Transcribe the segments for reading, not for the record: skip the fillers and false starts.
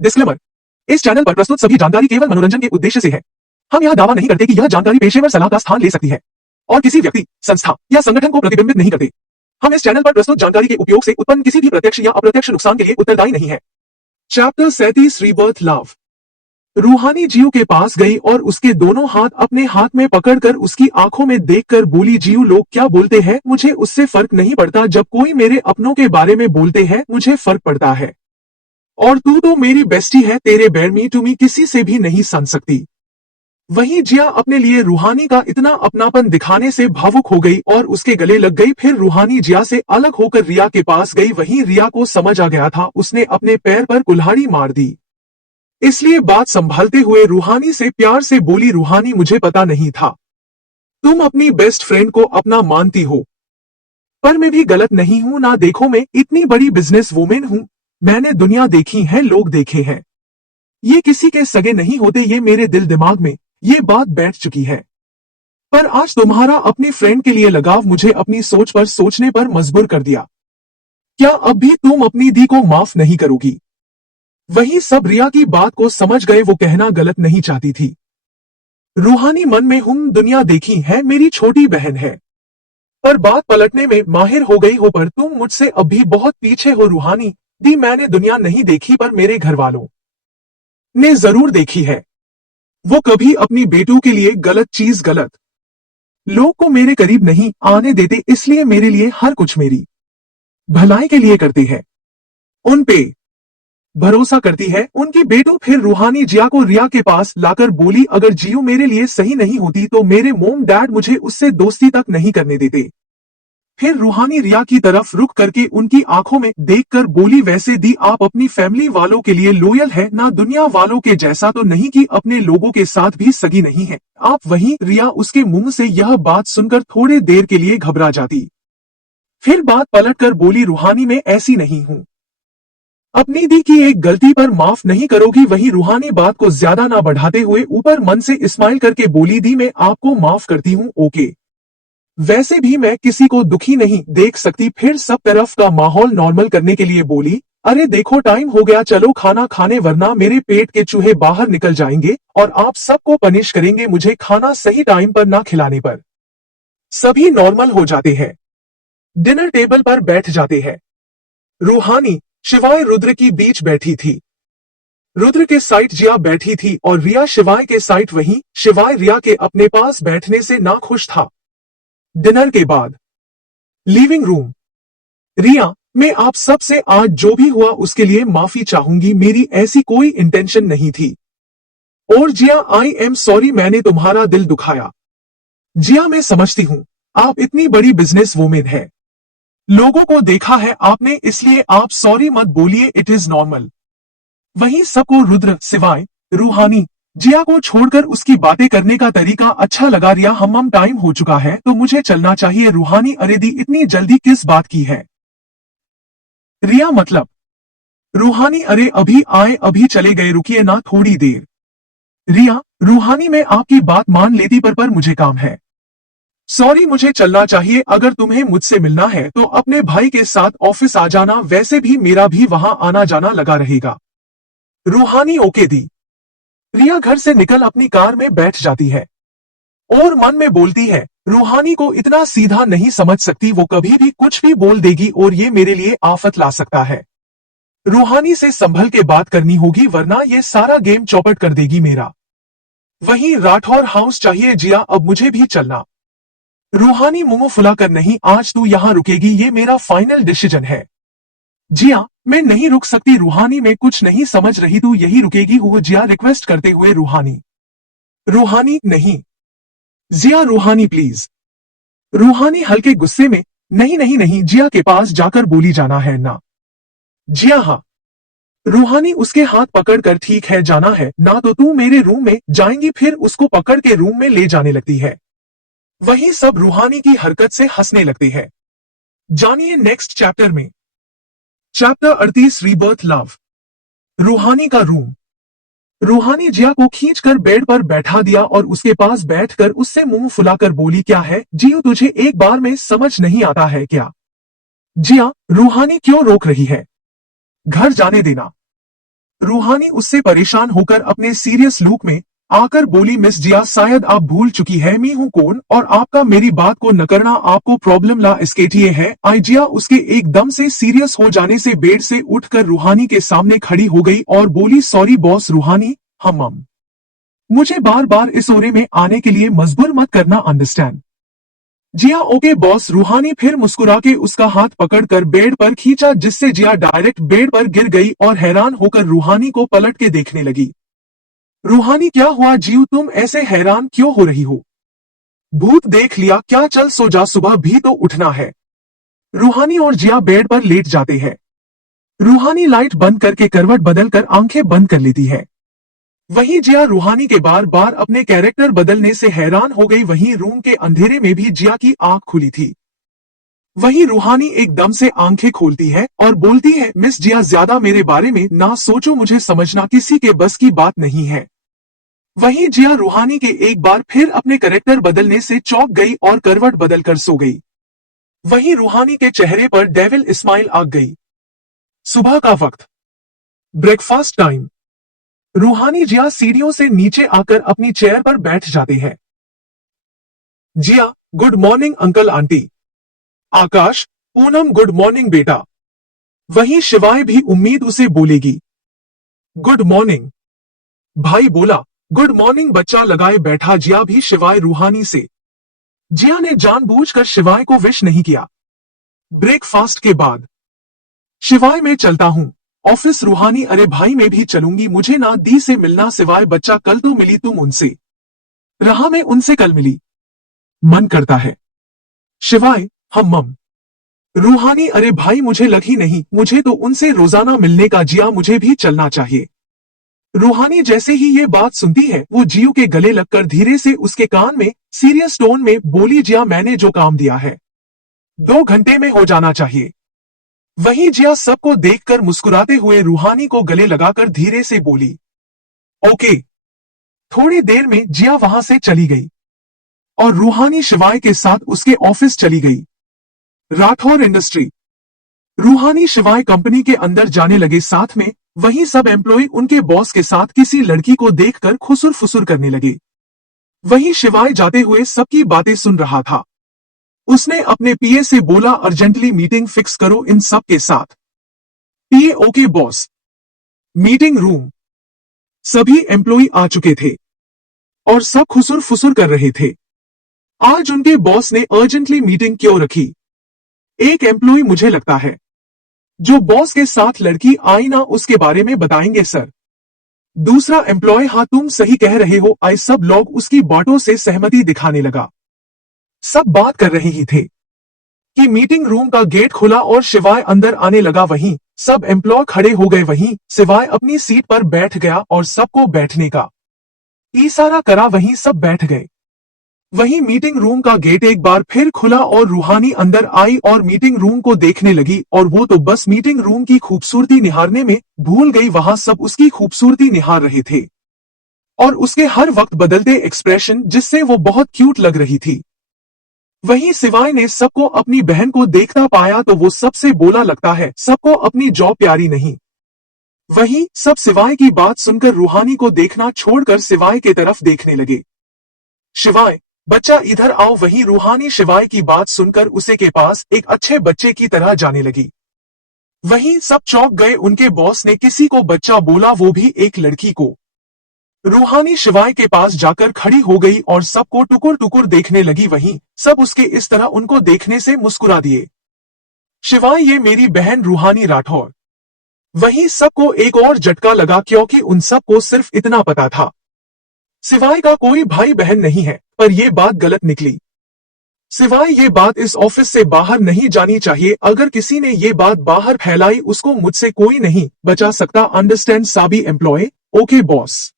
Disclaimer, इस channel पर प्रस्तुत सभी जानकारी केवल मनोरंजन के उद्देश्य से है। हम यह दावा नहीं करते कि यह जानकारी पेशेवर सलाह का स्थान ले सकती है और किसी व्यक्ति, संस्था या संगठन को प्रतिबिंबित नहीं करते। हम इस चैनल पर प्रस्तुत जानकारी के उपयोग से उत्पन्न किसी भी प्रत्यक्ष या अप्रत्यक्ष नुकसान के लिए उत्तरदायी नहीं है। Chapter 37 rebirth love. रूहानी जीव के पास गई और उसके दोनों हाथ अपने हाथ में पकड़कर उसकी आंखों में देखकर बोली, जीव लोग क्या बोलते हैं मुझे उससे फर्क नहीं पड़ता, जब कोई मेरे अपनों के बारे में बोलते हैं मुझे फर्क पड़ता है। और तू तो मेरी बेस्टी है, तेरे बैर मी टू मी किसी से भी नहीं सन सकती। वहीं जिया अपने लिए रूहानी का इतना अपनापन दिखाने से भावुक हो गई और उसके गले लग गई। फिर रूहानी जिया से अलग होकर रिया के पास गई। वहीं रिया को समझ आ गया था, उसने अपने पैर पर कुल्हाड़ी मार दी। इसलिए बात संभालते हुए रूहानी से प्यार से बोली, रूहानी मुझे पता नहीं था तुम अपनी बेस्ट फ्रेंड को अपना मानती हो, पर मैं भी गलत नहीं हूं ना। देखो मैं इतनी बड़ी बिजनेस वुमेन हूं, मैंने दुनिया देखी है, लोग देखे हैं, ये किसी के सगे नहीं होते। ये मेरे दिल दिमाग में ये बात बैठ चुकी है, पर आज तुम्हारा अपनी फ्रेंड के लिए लगाव मुझे अपनी सोच पर सोचने पर मजबूर कर दिया। क्या अब भी तुम अपनी दी को माफ नहीं करोगी? वही सब रिया की बात को समझ गए, वो कहना गलत नहीं चाहती थी। रूहानी मन में दुनिया देखी है, मेरी छोटी बहन है, पर बात पलटने में माहिर हो गई हो। पर तुम मुझसे अब भी बहुत पीछे हो रूहानी दी। मैंने दुनिया नहीं देखी, पर मेरे घर वालों ने जरूर देखी है। वो कभी अपनी बेटों के लिए गलत चीज, गलत लोग को मेरे करीब नहीं आने देते, इसलिए मेरे लिए हर कुछ मेरी भलाई के लिए करते हैं, उन पे भरोसा करती है उनकी बेटों। फिर रूहानी जिया को रिया के पास लाकर बोली, अगर जियो मेरे लिए सही नहीं होती तो मेरे मोम डैड मुझे उससे दोस्ती तक नहीं करने देते। फिर रूहानी रिया की तरफ रुख करके उनकी आंखों में देखकर बोली, वैसे दी आप अपनी फैमिली वालों के लिए लॉयल है ना, दुनिया वालों के जैसा तो नहीं कि अपने लोगों के साथ भी सगी नहीं है आप। वहीं रिया उसके मुंह से यह बात सुनकर थोड़े देर के लिए घबरा जाती, फिर बात पलटकर बोली, रूहानी मैं ऐसी नहीं हूं, अपनी दी की एक गलती पर माफ नहीं करोगी? वहीं रूहानी बात को ज्यादा ना बढ़ाते हुए ऊपर मन से स्माइल करके बोली, दी मैं आपको माफ करती हूँ, ओके, वैसे भी मैं किसी को दुखी नहीं देख सकती। फिर सब तरफ का माहौल नॉर्मल करने के लिए बोली, अरे देखो टाइम हो गया, चलो खाना खाने, वरना मेरे पेट के चूहे बाहर निकल जाएंगे और आप सबको पनिश करेंगे मुझे खाना सही टाइम पर ना खिलाने पर। सभी नॉर्मल हो जाते हैं, डिनर टेबल पर बैठ जाते हैं। रूहानी शिवाय रुद्र की बीच बैठी थी, रुद्र के साइड जिया बैठी थी और रिया शिवाय के साइड। वहीं शिवाय रिया के अपने पास बैठने से नाखुश था। डिनर के बाद लिविंग रूम। रिया, मैं आप सब से आज जो भी हुआ उसके लिए माफी चाहूंगी, मेरी ऐसी कोई इंटेंशन नहीं थी। और जिया, आई एम सॉरी, मैंने तुम्हारा दिल दुखाया। जिया, मैं समझती हूँ आप इतनी बड़ी बिजनेस वुमेन है, लोगों को देखा है आपने, इसलिए आप सॉरी मत बोलिए, इट इज नॉर्मल। वहीं सबको रुद्र सिवाय रूहानी जिया को छोड़कर उसकी बातें करने का तरीका अच्छा लगा। रिया, हम टाइम हो चुका है तो मुझे चलना चाहिए। रूहानी, अरे दी इतनी जल्दी किस बात की है? रिया, मतलब? रूहानी, अरे अभी आए अभी चले गए, रुकिए ना थोड़ी देर। रिया, रूहानी मैं आपकी बात मान लेती, पर मुझे काम है, सॉरी मुझे चलना चाहिए। अगर तुम्हें मुझसे मिलना है तो अपने भाई के साथ ऑफिस आ जाना, वैसे भी मेरा भी वहां आना जाना लगा रहेगा। रूहानी, ओके दी। रिया घर से निकल अपनी कार में बैठ जाती है और मन में बोलती है, रूहानी को इतना सीधा नहीं समझ सकती, वो कभी भी कुछ भी बोल देगी और ये मेरे लिए आफत ला सकता है। रूहानी से संभल के बात करनी होगी, वरना ये सारा गेम चौपट कर देगी मेरा। वहीं राठौर हाउस चाहिए जिया, अब मुझे भी चलना। रूहानी मुंह फुलाकर, नहीं आज तू यहां रुकेगी, ये मेरा फाइनल डिसीजन है। जिया, मैं नहीं रुक सकती। रूहानी, मैं कुछ नहीं समझ रही, तू यही रुकेगी? हुआ जिया रिक्वेस्ट करते हुए। रूहानी नहीं। जिया, रूहानी प्लीज। रूहानी हल्के गुस्से में, नहीं नहीं नहीं, जिया के पास जाकर बोली, जाना है ना? जिया, हाँ। रूहानी उसके हाथ पकड़कर, ठीक है जाना है ना तो तू मेरे रूम में जाएंगी। फिर उसको पकड़ के रूम में ले जाने लगती है। वहीं सब रूहानी की हरकत से हंसने लगते हैं। जानिए नेक्स्ट चैप्टर में। Chapter 38 rebirth love. रूहानी का रूम। रूहानी जिया को खींचकर बेड पर बैठा दिया और उसके पास बैठकर उससे मुंह फुलाकर बोली, क्या है जियो, तुझे एक बार में समझ नहीं आता है क्या? जिया, रूहानी क्यों रोक रही है? घर जाने देना। रूहानी उससे परेशान होकर अपने सीरियस लुक में आकर बोली, मिस जिया शायद आप भूल चुकी है मैं हूँ कौन और आपका मेरी बात को न करना आपको प्रॉब्लम ला इसके है। आई जिया उसके एकदम से सीरियस हो जाने से बेड से उठकर रूहानी के सामने खड़ी हो गई और बोली, सॉरी बॉस रूहानी, हम मुझे बार बार इस ओरे में आने के लिए मजबूर मत करना, अंडरस्टैंड। जिया ओके बॉस। रूहानी फिर मुस्कुरा के उसका हाथ पकड़कर बेड पर खींचा जिससे जिया डायरेक्ट बेड पर गिर गई और हैरान होकर रूहानी को पलट के देखने लगी। रूहानी, क्या हुआ जीव, तुम ऐसे हैरान क्यों हो रही हो? भूत देख लिया क्या? चल सो जा, सुबह भी तो उठना है। रूहानी और जिया बेड पर लेट जाते हैं। रूहानी लाइट बंद करके करवट बदलकर आंखें बंद कर लेती है। वहीं जिया रूहानी के बार बार अपने कैरेक्टर बदलने से हैरान हो गई। वहीं रूम के अंधेरे में भी जिया की आंख खुली थी। वहीं रूहानी एकदम से आंखें खोलती है और बोलती है, मिस जिया ज्यादा मेरे बारे में ना सोचो, मुझे समझना किसी के बस की बात नहीं है। वहीं जिया रूहानी के एक बार फिर अपने कैरेक्टर बदलने से चौंक गई और करवट बदलकर सो गई। वहीं रूहानी के चेहरे पर डेविल स्माइल आ गई। सुबह का वक्त, ब्रेकफास्ट टाइम। रूहानी जिया सीढ़ियों से नीचे आकर अपनी चेयर पर बैठ जाते हैं। जिया, गुड मॉर्निंग अंकल आंटी। आकाश, पूनम, गुड मॉर्निंग बेटा। वहीं शिवाय भी उम्मीद उसे बोलेगी गुड मॉर्निंग। भाई बोला, गुड मॉर्निंग बच्चा लगाए बैठा जिया भी शिवाय रूहानी से। जिया ने जानबूझकर शिवाय को विश नहीं किया। ब्रेकफास्ट के बाद, शिवाय मैं चलता हूँ ऑफिस। रूहानी, अरे भाई मैं भी चलूंगी, मुझे ना दी से मिलना। सिवाय बच्चा, कल तो मिली तुम उनसे। रहा मैं उनसे कल मिली, मन करता है। शिवाय, हम रूहानी, अरे भाई मुझे लगी नहीं, मुझे तो उनसे रोजाना मिलने का। जिया, मुझे भी चलना चाहिए। रूहानी जैसे ही ये बात सुनती है वो जियो के गले लगकर धीरे से उसके कान में सीरियस टोन में बोली, जिया मैंने जो काम दिया है 2 घंटे में हो जाना चाहिए। वहीं जिया सबको देखकर मुस्कुराते हुए रूहानी को गले लगाकर धीरे से बोली, ओके। थोड़ी देर में जिया वहां से चली गई और रूहानी शिवाय के साथ उसके ऑफिस चली गई। राठौर इंडस्ट्री। रूहानी शिवाय कंपनी के अंदर जाने लगे, साथ में वहीं सब एम्प्लॉय उनके बॉस के साथ किसी लड़की को देखकर खुसुर फुसुर करने लगे। वहीं शिवाय जाते हुए सबकी बातें सुन रहा था। उसने अपने पीए से बोला, अर्जेंटली मीटिंग फिक्स करो इन सब के साथ। पीए, ओके बॉस। Meeting room. सभी एम्प्लॉय आ चुके थे और सब खुसुर फुसुर कर रहे थे। आज उनके बॉस ने अर्जेंटली मीटिंग क्यों रखी? एक एम्प्लॉय, मुझे लगता है जो बॉस के साथ लड़की आई ना उसके बारे में बताएंगे सर। दूसरा एम्प्लॉय, हाँ तुम सही कह रहे हो। आई सब लोग उसकी बातों से सहमति दिखाने लगा। सब बात कर रहे ही थे कि मीटिंग रूम का गेट खुला और शिवाय अंदर आने लगा। वहीं सब एम्प्लॉय खड़े हो गए। वहीं शिवाय अपनी सीट पर बैठ गया और सबको बैठने का इशारा करा। वहीं सब बैठ गए। वहीं मीटिंग रूम का गेट एक बार फिर खुला और रूहानी अंदर आई और मीटिंग रूम को देखने लगी और वो तो बस मीटिंग रूम की खूबसूरती निहारने में भूल गई। वहां सब उसकी खूबसूरती निहार रहे थे और उसके हर वक्त बदलते एक्सप्रेशन जिससे वो बहुत क्यूट लग रही थी। वहीं शिवाय ने सबको अपनी बहन को देखता पाया तो वो सबसे बोला, लगता है सबको अपनी जॉब प्यारी नहीं। वहीं सब शिवाय की बात सुनकर रूहानी को देखना छोड़कर शिवाय की तरफ देखने लगे। शिवाय, बच्चा इधर आओ। वहीं रूहानी शिवाय की बात सुनकर उसे के पास एक अच्छे बच्चे की तरह जाने लगी। वहीं सब चौंक गए। उनके बॉस ने किसी को बच्चा बोला, वो भी एक लड़की को। रूहानी शिवाय के पास जाकर खड़ी हो गई और सबको टुकुर टुकुर देखने लगी। वहीं सब उसके इस तरह उनको देखने से मुस्कुरा दिए। शिवाय, ये मेरी बहन रूहानी राठौर। वहीं सबको एक और झटका लगा क्योंकि उन सबको सिर्फ इतना पता था शिवाय का कोई भाई बहन नहीं है, पर यह बात गलत निकली। शिवाय, ये बात इस ऑफिस से बाहर नहीं जानी चाहिए। अगर किसी ने ये बात बाहर फैलाई उसको मुझसे कोई नहीं बचा सकता, अंडरस्टैंड साबी एम्प्लॉय? Okay boss.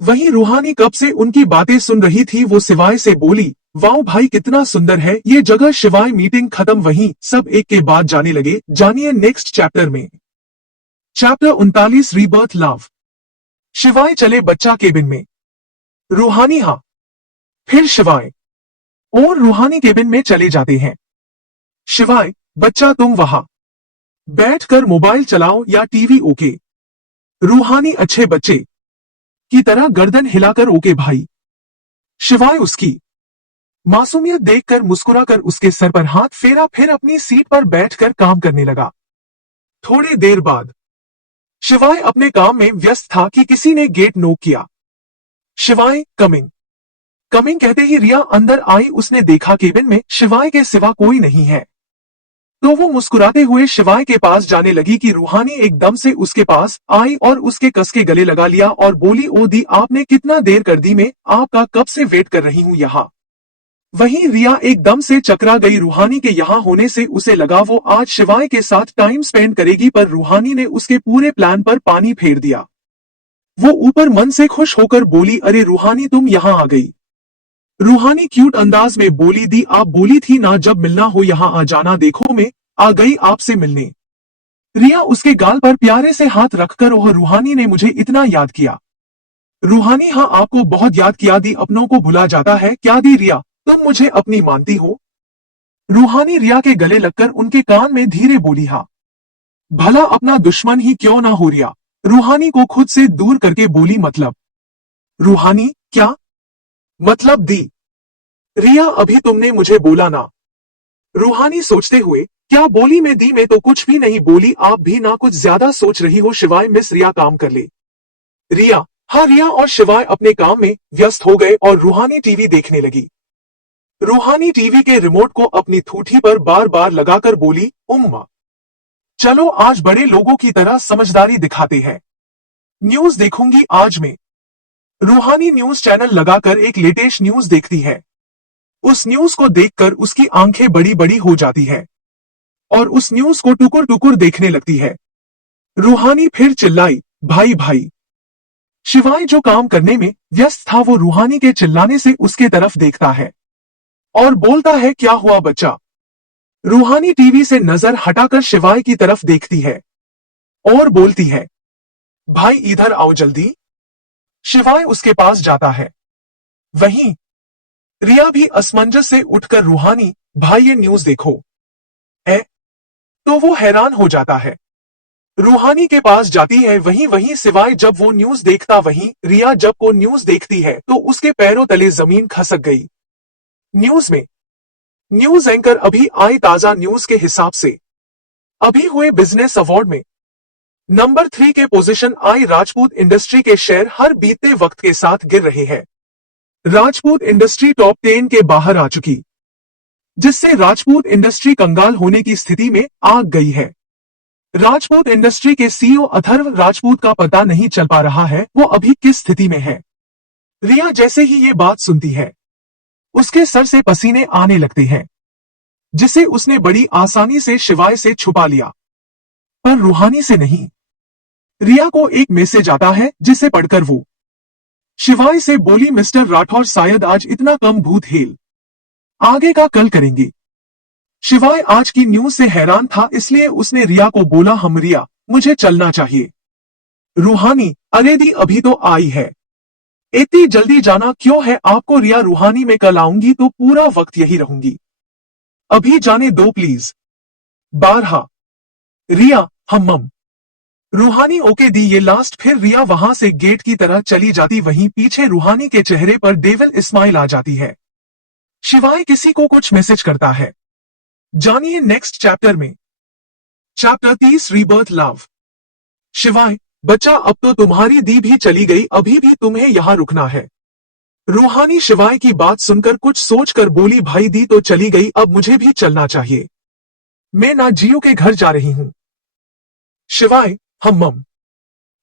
वहीं रूहानी कब से उनकी बातें सुन रही थी। वो शिवाय से बोली, वाओ भाई कितना सुंदर है ये जगह। शिवाय, मीटिंग खत्म। वहीं सब एक के बाद जाने लगे। जानिए नेक्स्ट चैप्टर में। Chapter 39, rebirth love. शिवाय चले बच्चा केबिन में। रूहानी, हाँ। फिर शिवाय और रूहानी केबिन में चले जाते हैं। शिवाय, बच्चा तुम वहां बैठकर मोबाइल चलाओ या टीवी? ओके। रूहानी अच्छे बच्चे की तरह गर्दन हिलाकर ओके भाई। शिवाय उसकी मासूमियत देखकर मुस्कुराकर उसके सर पर हाथ फेरा, फिर अपनी सीट पर बैठकर काम करने लगा। थोड़ी देर बाद शिवाय अपने काम में व्यस्त था कि किसी ने गेट नॉक किया। शिवाय कमिंग कमिंग कहते ही रिया अंदर आई। उसने देखा केबिन में शिवाय के सिवा कोई नहीं है, तो वो मुस्कुराते हुए शिवाय के पास जाने लगी कि रूहानी एकदम से उसके पास आई और उसके कस के गले लगा लिया और बोली, ओ दी आपने कितना देर कर दी, मैं आपका कब से वेट कर रही हूँ यहाँ। वहीं रिया एकदम से चकरा गई रूहानी के यहाँ होने से। उसे लगा वो आज शिवाय के साथ टाइम स्पेंड करेगी, पर रूहानी ने उसके पूरे प्लान पर पानी फेर दिया। वो ऊपर मन से खुश होकर बोली, अरे रूहानी तुम यहाँ आ गई। रूहानी क्यूट अंदाज में बोली, दी आप बोली थी ना जब मिलना हो यहाँ आ जाना, देखो मैं आ गई आपसे मिलने। रिया उसके गाल पर प्यारे से हाथ रखकर, ओह रूहानी ने मुझे इतना याद किया। रूहानी, हाँ आपको बहुत याद किया दी, अपनों को भुला जाता है क्या दी। रिया, तुम मुझे अपनी मानती हो। रूहानी रिया के गले लगकर उनके कान में धीरे बोली, हाँ भला अपना दुश्मन ही क्यों ना हो। रिया रूहानी को खुद से दूर करके बोली, मतलब। रूहानी, क्या मतलब दी। रिया, अभी तुमने मुझे बोला ना। रूहानी सोचते हुए, क्या बोली मैं दी, मैं तो कुछ भी नहीं बोली, आप भी ना कुछ ज्यादा सोच रही हो। शिवाय मिस रिया काम कर ले। रिया, हाँ। रिया और शिवाय अपने काम में व्यस्त हो गए और रूहानी टीवी देखने लगी। रूहानी टीवी के रिमोट को अपनी ठूठी पर बार बार लगाकर बोली, उम्मा चलो आज बड़े लोगों की तरह समझदारी दिखाते हैं, न्यूज देखूंगी आज मैं। रूहानी न्यूज चैनल लगाकर एक लेटेस्ट न्यूज देखती है। उस न्यूज को देखकर उसकी आंखें बड़ी बड़ी हो जाती है और उस न्यूज को टुकुर टुकुर देखने लगती है। रूहानी फिर चिल्लाई, भाई भाई। शिवाय जो काम करने में व्यस्त था वो रूहानी के चिल्लाने से उसके तरफ देखता है और बोलता है, क्या हुआ बच्चा। रूहानी टीवी से नजर हटाकर शिवाय की तरफ देखती है और बोलती है, भाई इधर आओ जल्दी। शिवाय उसके पास जाता है। वहीं रिया भी असमंजस से उठकर, रूहानी भाई ये न्यूज देखो। तो वो हैरान हो जाता है। रूहानी के पास जाती है। वहीं वहीं शिवाय जब वो न्यूज देखता, वहीं रिया जब वो न्यूज देखती है तो उसके पैरों तले जमीन खसक गई। न्यूज में न्यूज एंकर अभी आई ताजा न्यूज के हिसाब से अभी हुए बिजनेस अवार्ड में नंबर 3 के पोजीशन आई राजपूत इंडस्ट्री के शेयर हर बीतते वक्त के साथ गिर रहे हैं। राजपूत इंडस्ट्री टॉप 10 के बाहर आ चुकी, जिससे राजपूत इंडस्ट्री कंगाल होने की स्थिति में आ गई है। राजपूत इंडस्ट्री के सीईओ अथर्व राजपूत का पता नहीं चल पा रहा है वो अभी किस स्थिति में है। रिया जैसे ही ये बात सुनती है उसके सर से पसीने आने लगते हैं, जिसे उसने बड़ी आसानी से शिवाय से छुपा लिया, पर रूहानी से नहीं। रिया को एक मैसेज आता है जिसे पढ़कर वो शिवाय से बोली, मिस्टर राठौर शायद आज इतना कम भूत हेल, आगे का कल करेंगे। शिवाय आज की न्यूज से हैरान था, इसलिए उसने रिया को बोला, हम रिया मुझे चलना चाहिए। रूहानी, अरे दी अभी तो आई है, इतनी जल्दी जाना क्यों है आपको। रिया, रूहानी में कल आऊंगी तो पूरा वक्त यही रहूंगी, अभी जाने दो प्लीज। बारहा रिया, हम रूहानी, ओके दी। ये लास्ट। फिर रिया वहां से गेट की तरह चली जाती। वहीं पीछे रूहानी के चेहरे पर डेविल स्माइल आ जाती है। शिवाय किसी को कुछ मैसेज करता है, जानिए नेक्स्ट चैप्टर में। Chapter 30 rebirth love. शिवाय, बच्चा अब तो तुम्हारी दी भी चली गई, अभी भी तुम्हें यहां रुकना है। रूहानी शिवाय की बात सुनकर कुछ सोचकर बोली, भाई दी तो चली गई, अब मुझे भी चलना चाहिए, मैं ना जियो के घर जा रही हूं। शिवाय, हम।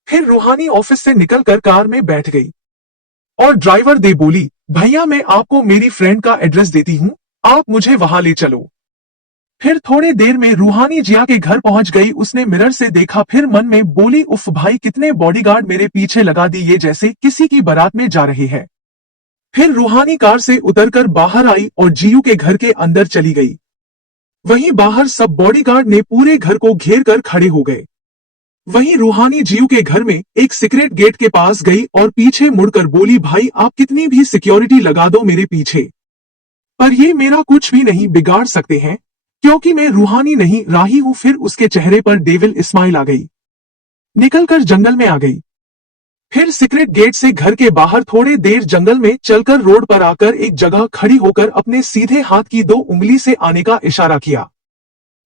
फिर रूहानी ऑफिस से निकलकर कार में बैठ गई और ड्राइवर दे बोली, भैया मैं आपको मेरी फ्रेंड का एड्रेस देती हूं, आप मुझे वहां ले चलो। फिर थोड़ी देर में रूहानी जिया के घर पहुंच गई। उसने मिरर से देखा, फिर मन में बोली, उफ भाई कितने बॉडीगार्ड मेरे पीछे लगा दी, ये जैसे किसी की बारात में जा रहे हैं। फिर रूहानी कार से उतरकर बाहर आई और जियू के घर के अंदर चली गई। वहीं बाहर सब बॉडीगार्ड ने पूरे घर को घेर कर खड़े हो गए। वहीं रूहानी जियू के घर में एक सीक्रेट गेट के पास गई और पीछे मुड़कर बोली, भाई आप कितनी भी सिक्योरिटी लगा दो मेरे पीछे, पर ये मेरा कुछ भी नहीं बिगाड़ सकते हैं, क्योंकि मैं रूहानी नहीं राही हूं। फिर उसके चेहरे पर डेविल स्माइल आ गई। निकलकर जंगल में आ गई। फिर सीक्रेट गेट से घर के बाहर थोड़े देर जंगल में चलकर रोड पर आकर एक जगह खड़ी होकर अपने सीधे हाथ की 2 उंगली से आने का इशारा किया।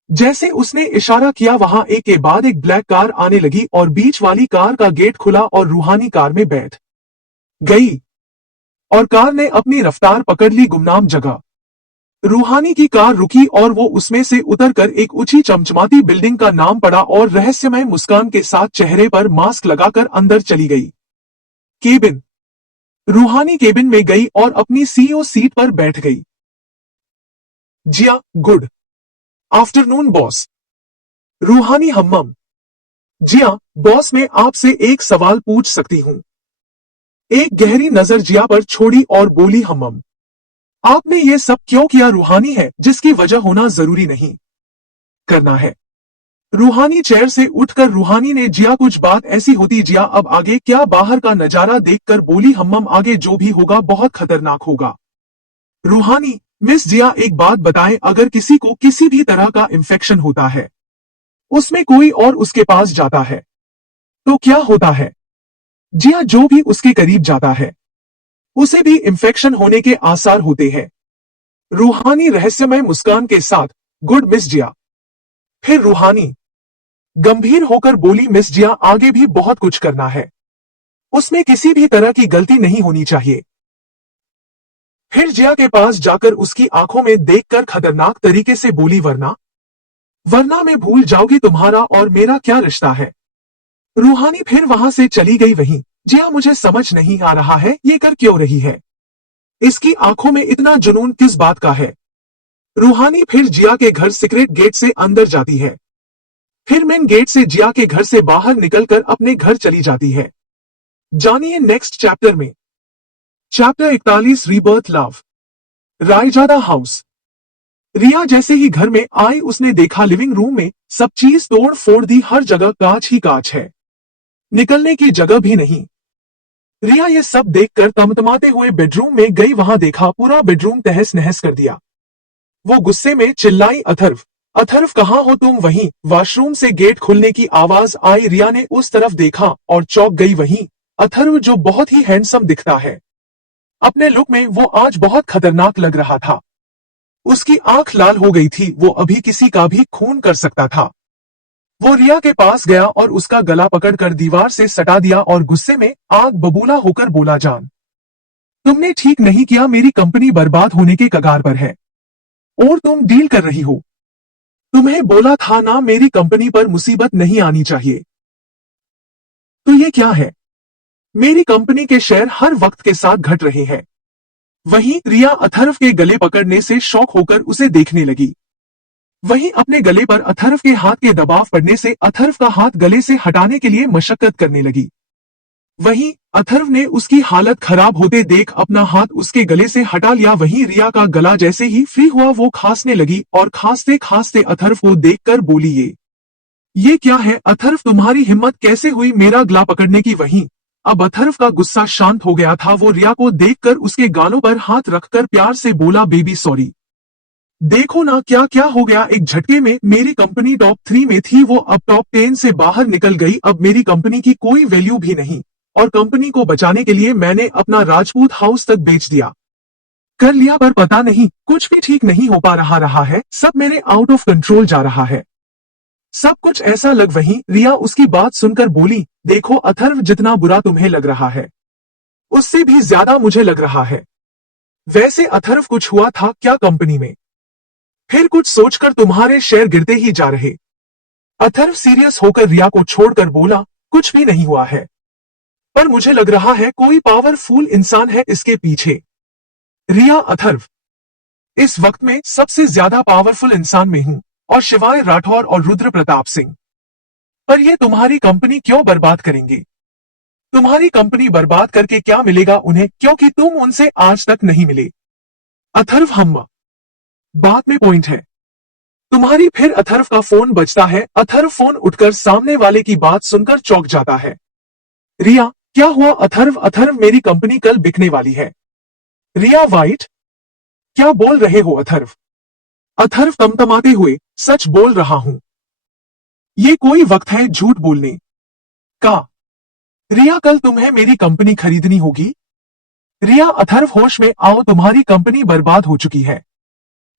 जैसे उसने इशारा किया वहां एक के बाद एक ब्लैक कार आने लगी और बीच वाली कार का गेट खुला और रूहानी कार में बैठ गई और कार ने अपनी रफ्तार पकड़ ली गुमनाम जगह। रूहानी की कार रुकी और वो उसमें से उतरकर एक ऊंची चमचमाती बिल्डिंग का नाम पढ़ा और रहस्यमय मुस्कान के साथ चेहरे पर मास्क लगाकर अंदर चली गई। केबिन। रूहानी केबिन में गई और अपनी सीईओ सीट पर बैठ गई। जिया, गुड आफ्टरनून बॉस। रूहानी हम्मम। जिया, बॉस मैं आपसे एक सवाल पूछ सकती हूं? एक गहरी नजर जिया पर छोड़ी और बोली हम्मम। आपने ये सब क्यों किया? रूहानी है जिसकी वजह होना जरूरी नहीं करना है। रूहानी चेयर से उठकर रूहानी ने जिया कुछ बात ऐसी होती जिया अब आगे क्या? बाहर का नजारा देखकर बोली हम्मम आगे जो भी होगा बहुत खतरनाक होगा। रूहानी, मिस जिया एक बात बताएं, अगर किसी को किसी भी तरह का इंफेक्शन होता है, उसमें कोई और उसके पास जाता है, तो क्या होता है? जिया, जो भी उसके करीब जाता है उसे भी इंफेक्शन होने के आसार होते हैं। रूहानी रहस्यमय मुस्कान के साथ, गुड मिस जिया। फिर रूहानी गंभीर होकर बोली मिस जिया आगे भी बहुत कुछ करना है, उसमें किसी भी तरह की गलती नहीं होनी चाहिए। फिर जिया के पास जाकर उसकी आंखों में देखकर खतरनाक तरीके से बोली वरना मैं भूल जाऊंगी तुम्हारा और मेरा क्या रिश्ता है। रूहानी फिर वहां से चली गई। वहीं जिया, मुझे समझ नहीं आ रहा है ये कर क्यों रही है, इसकी आंखों में इतना जुनून किस बात का है। रूहानी फिर जिया के घर सीक्रेट गेट से अंदर जाती है, फिर मेन गेट से जिया के घर से बाहर निकलकर अपने घर चली जाती है। जानिए नेक्स्ट चैप्टर में। Chapter 41 rebirth love. Raizada house. Riya जैसे ही घर में आई उसने देखा लिविंग रूम में सब चीज तोड़ फोड़ दी, हर जगह कांच ही कांच है, निकलने की जगह भी नहीं। रिया ये सब देखकर तमतमाते हुए बेडरूम में गई, वहां देखा पूरा बेडरूम तहस नहस कर दिया। वो गुस्से में चिल्लाई अथर्व, अथर्व कहाँ हो तुम? वहीं वॉशरूम से गेट खुलने की आवाज आई। रिया ने उस तरफ देखा और चौंक गई। वहीं अथर्व जो बहुत ही हैंडसम दिखता है, अपने लुक में वो आज बहुत खतरनाक लग रहा था। उसकी आंख लाल हो गई थी, वो अभी किसी का भी खून कर सकता था। वो रिया के पास गया और उसका गला पकड़कर दीवार से सटा दिया और गुस्से में आग बबूला होकर बोला जान, तुमने ठीक नहीं किया, मेरी कंपनी बर्बाद होने के कगार पर है और तुम डील कर रही हो। तुम्हें बोला था ना मेरी कंपनी पर मुसीबत नहीं आनी चाहिए। तो ये क्या है? मेरी कंपनी के शेयर हर वक्त के साथ घट रहे हैं। वहीं रिया अथर्व के गले पकड़ने से शॉक होकर उसे देखने लगी। वहीं अपने गले पर अथर्व के हाथ के दबाव पड़ने से अथर्व का हाथ गले से हटाने के लिए मशक्कत करने लगी। वहीं अथर्व ने उसकी हालत खराब होते देख अपना हाथ उसके गले से हटा लिया। वहीं रिया का गला जैसे ही फ्री हुआ वो खांसने लगी और खांसते खांसते अथर्व को देखकर बोली ये क्या है? अथर्व तुम्हारी हिम्मत कैसे हुई मेरा गला पकड़ने की? वहीं अब अथर्व का गुस्सा शांत हो गया था। वो रिया को देखकर उसके गालों पर हाथ रखकर प्यार से बोला बेबी सॉरी, देखो ना क्या क्या हो गया। एक झटके में मेरी कंपनी टॉप 3 में थी, वो अब टॉप 10 से बाहर निकल गई। अब मेरी कंपनी की कोई वैल्यू भी नहीं और कंपनी को बचाने के लिए मैंने अपना राजपूत हाउस तक बेच दिया, कर लिया, पर पता नहीं कुछ भी ठीक नहीं हो पा रहा है। सब मेरे आउट ऑफ कंट्रोल जा रहा है, सब कुछ ऐसा लग। वहीं रिया उसकी बात सुनकर बोली, देखो अथर्व, जितना बुरा तुम्हें लग रहा है उससे भी ज्यादा मुझे लग रहा है। वैसे अथर्व, कुछ हुआ था क्या कंपनी में? फिर कुछ सोचकर तुम्हारे शेयर गिरते ही जा रहे। अथर्व सीरियस होकर रिया को छोड़कर बोला, कुछ भी नहीं हुआ है, पर मुझे लग रहा है कोई पावरफुल इंसान है इसके पीछे। रिया, अथर्व, इस वक्त में सबसे ज्यादा पावरफुल इंसान में हूं और शिवाय राठौर और रुद्र प्रताप सिंह, पर ये तुम्हारी कंपनी क्यों बर्बाद करेंगे? तुम्हारी कंपनी बर्बाद करके क्या मिलेगा उन्हें, क्योंकि तुम उनसे आज तक नहीं मिले। अथर्व, हम बात में पॉइंट है तुम्हारी। फिर अथर्व का फोन बजता है। अथर्व फोन उठकर सामने वाले की बात सुनकर चौंक जाता है। रिया, क्या हुआ? अथर्व, अथर्व, मेरी कंपनी कल बिकने वाली है। रिया, वाइट, क्या बोल रहे हो अथर्व? अथर्व तमतमाते हुए, सच बोल रहा हूं, ये कोई वक्त है झूठ बोलने का रिया कल तुम्हें मेरी कंपनी खरीदनी होगी। रिया अथर्व होश में आओ, तुम्हारी कंपनी बर्बाद हो चुकी है।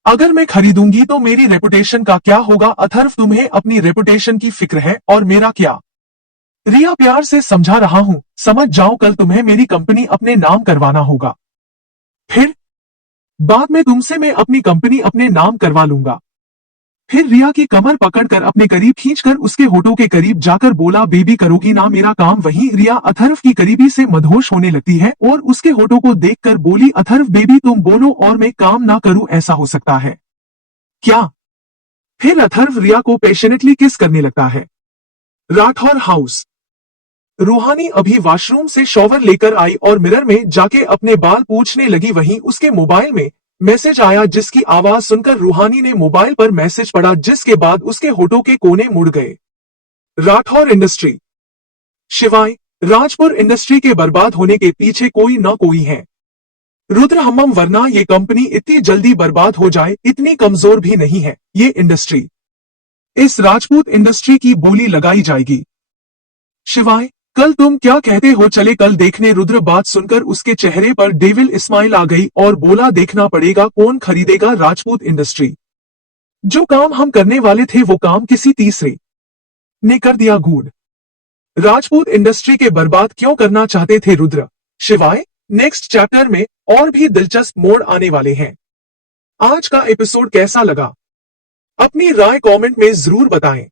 अगर मैं खरीदूंगी तो मेरी रेपुटेशन का क्या होगा। अथर्व तुम्हें अपनी रेपुटेशन की फिक्र है और मेरा क्या। रिया प्यार से समझा रहा हूं, समझ जाओ कल तुम्हें मेरी कंपनी अपने नाम करवाना होगा। फिर बाद में तुमसे मैं अपनी कंपनी अपने नाम करवा लूंगा। फिर रिया की कमर पकड़कर अपने करीब खींचकर उसके होठों के करीब जाकर बोला, बेबी करोगी ना मेरा काम। वहीं रिया अथर्व की करीबी से मदहोश होने लगती है और उसके होठों को देखकर बोली, अथर्व बेबी तुम बोलो और मैं काम ना करूं, ऐसा हो सकता है क्या। फिर अथर्व रिया को पैशनेटली किस करने लगता है। राठौर हाउस। रूहानी अभी वॉशरूम से शॉवर लेकर आई और मिरर में जाके अपने बाल पूछने लगी। वहीं उसके मोबाइल में मैसेज आया जिसकी आवाज सुनकर रूहानी ने मोबाइल पर मैसेज पढ़ा, जिसके बाद उसके होठों के कोने मुड़ गए। राठौर इंडस्ट्री। शिवाय राजपुर इंडस्ट्री के बर्बाद होने के पीछे कोई न कोई है। रुद्र हम्मम, वरना ये कंपनी इतनी जल्दी बर्बाद हो जाए इतनी कमजोर भी नहीं है ये इंडस्ट्री। इस राजपूत इंडस्ट्री की बोली लगाई जाएगी। शिवाय कल तुम क्या कहते हो, चले कल देखने। रुद्र बात सुनकर उसके चेहरे पर डेविल स्माइल आ गई और बोला, देखना पड़ेगा कौन खरीदेगा राजपूत इंडस्ट्री। जो काम हम करने वाले थे वो काम किसी तीसरे ने कर दिया। गुड। राजपूत इंडस्ट्री के बर्बाद क्यों करना चाहते थे रुद्र। शिवाय नेक्स्ट चैप्टर में और भी दिलचस्प मोड़ आने वाले हैं। आज का एपिसोड कैसा लगा अपनी राय कमेंट में जरूर बताएं।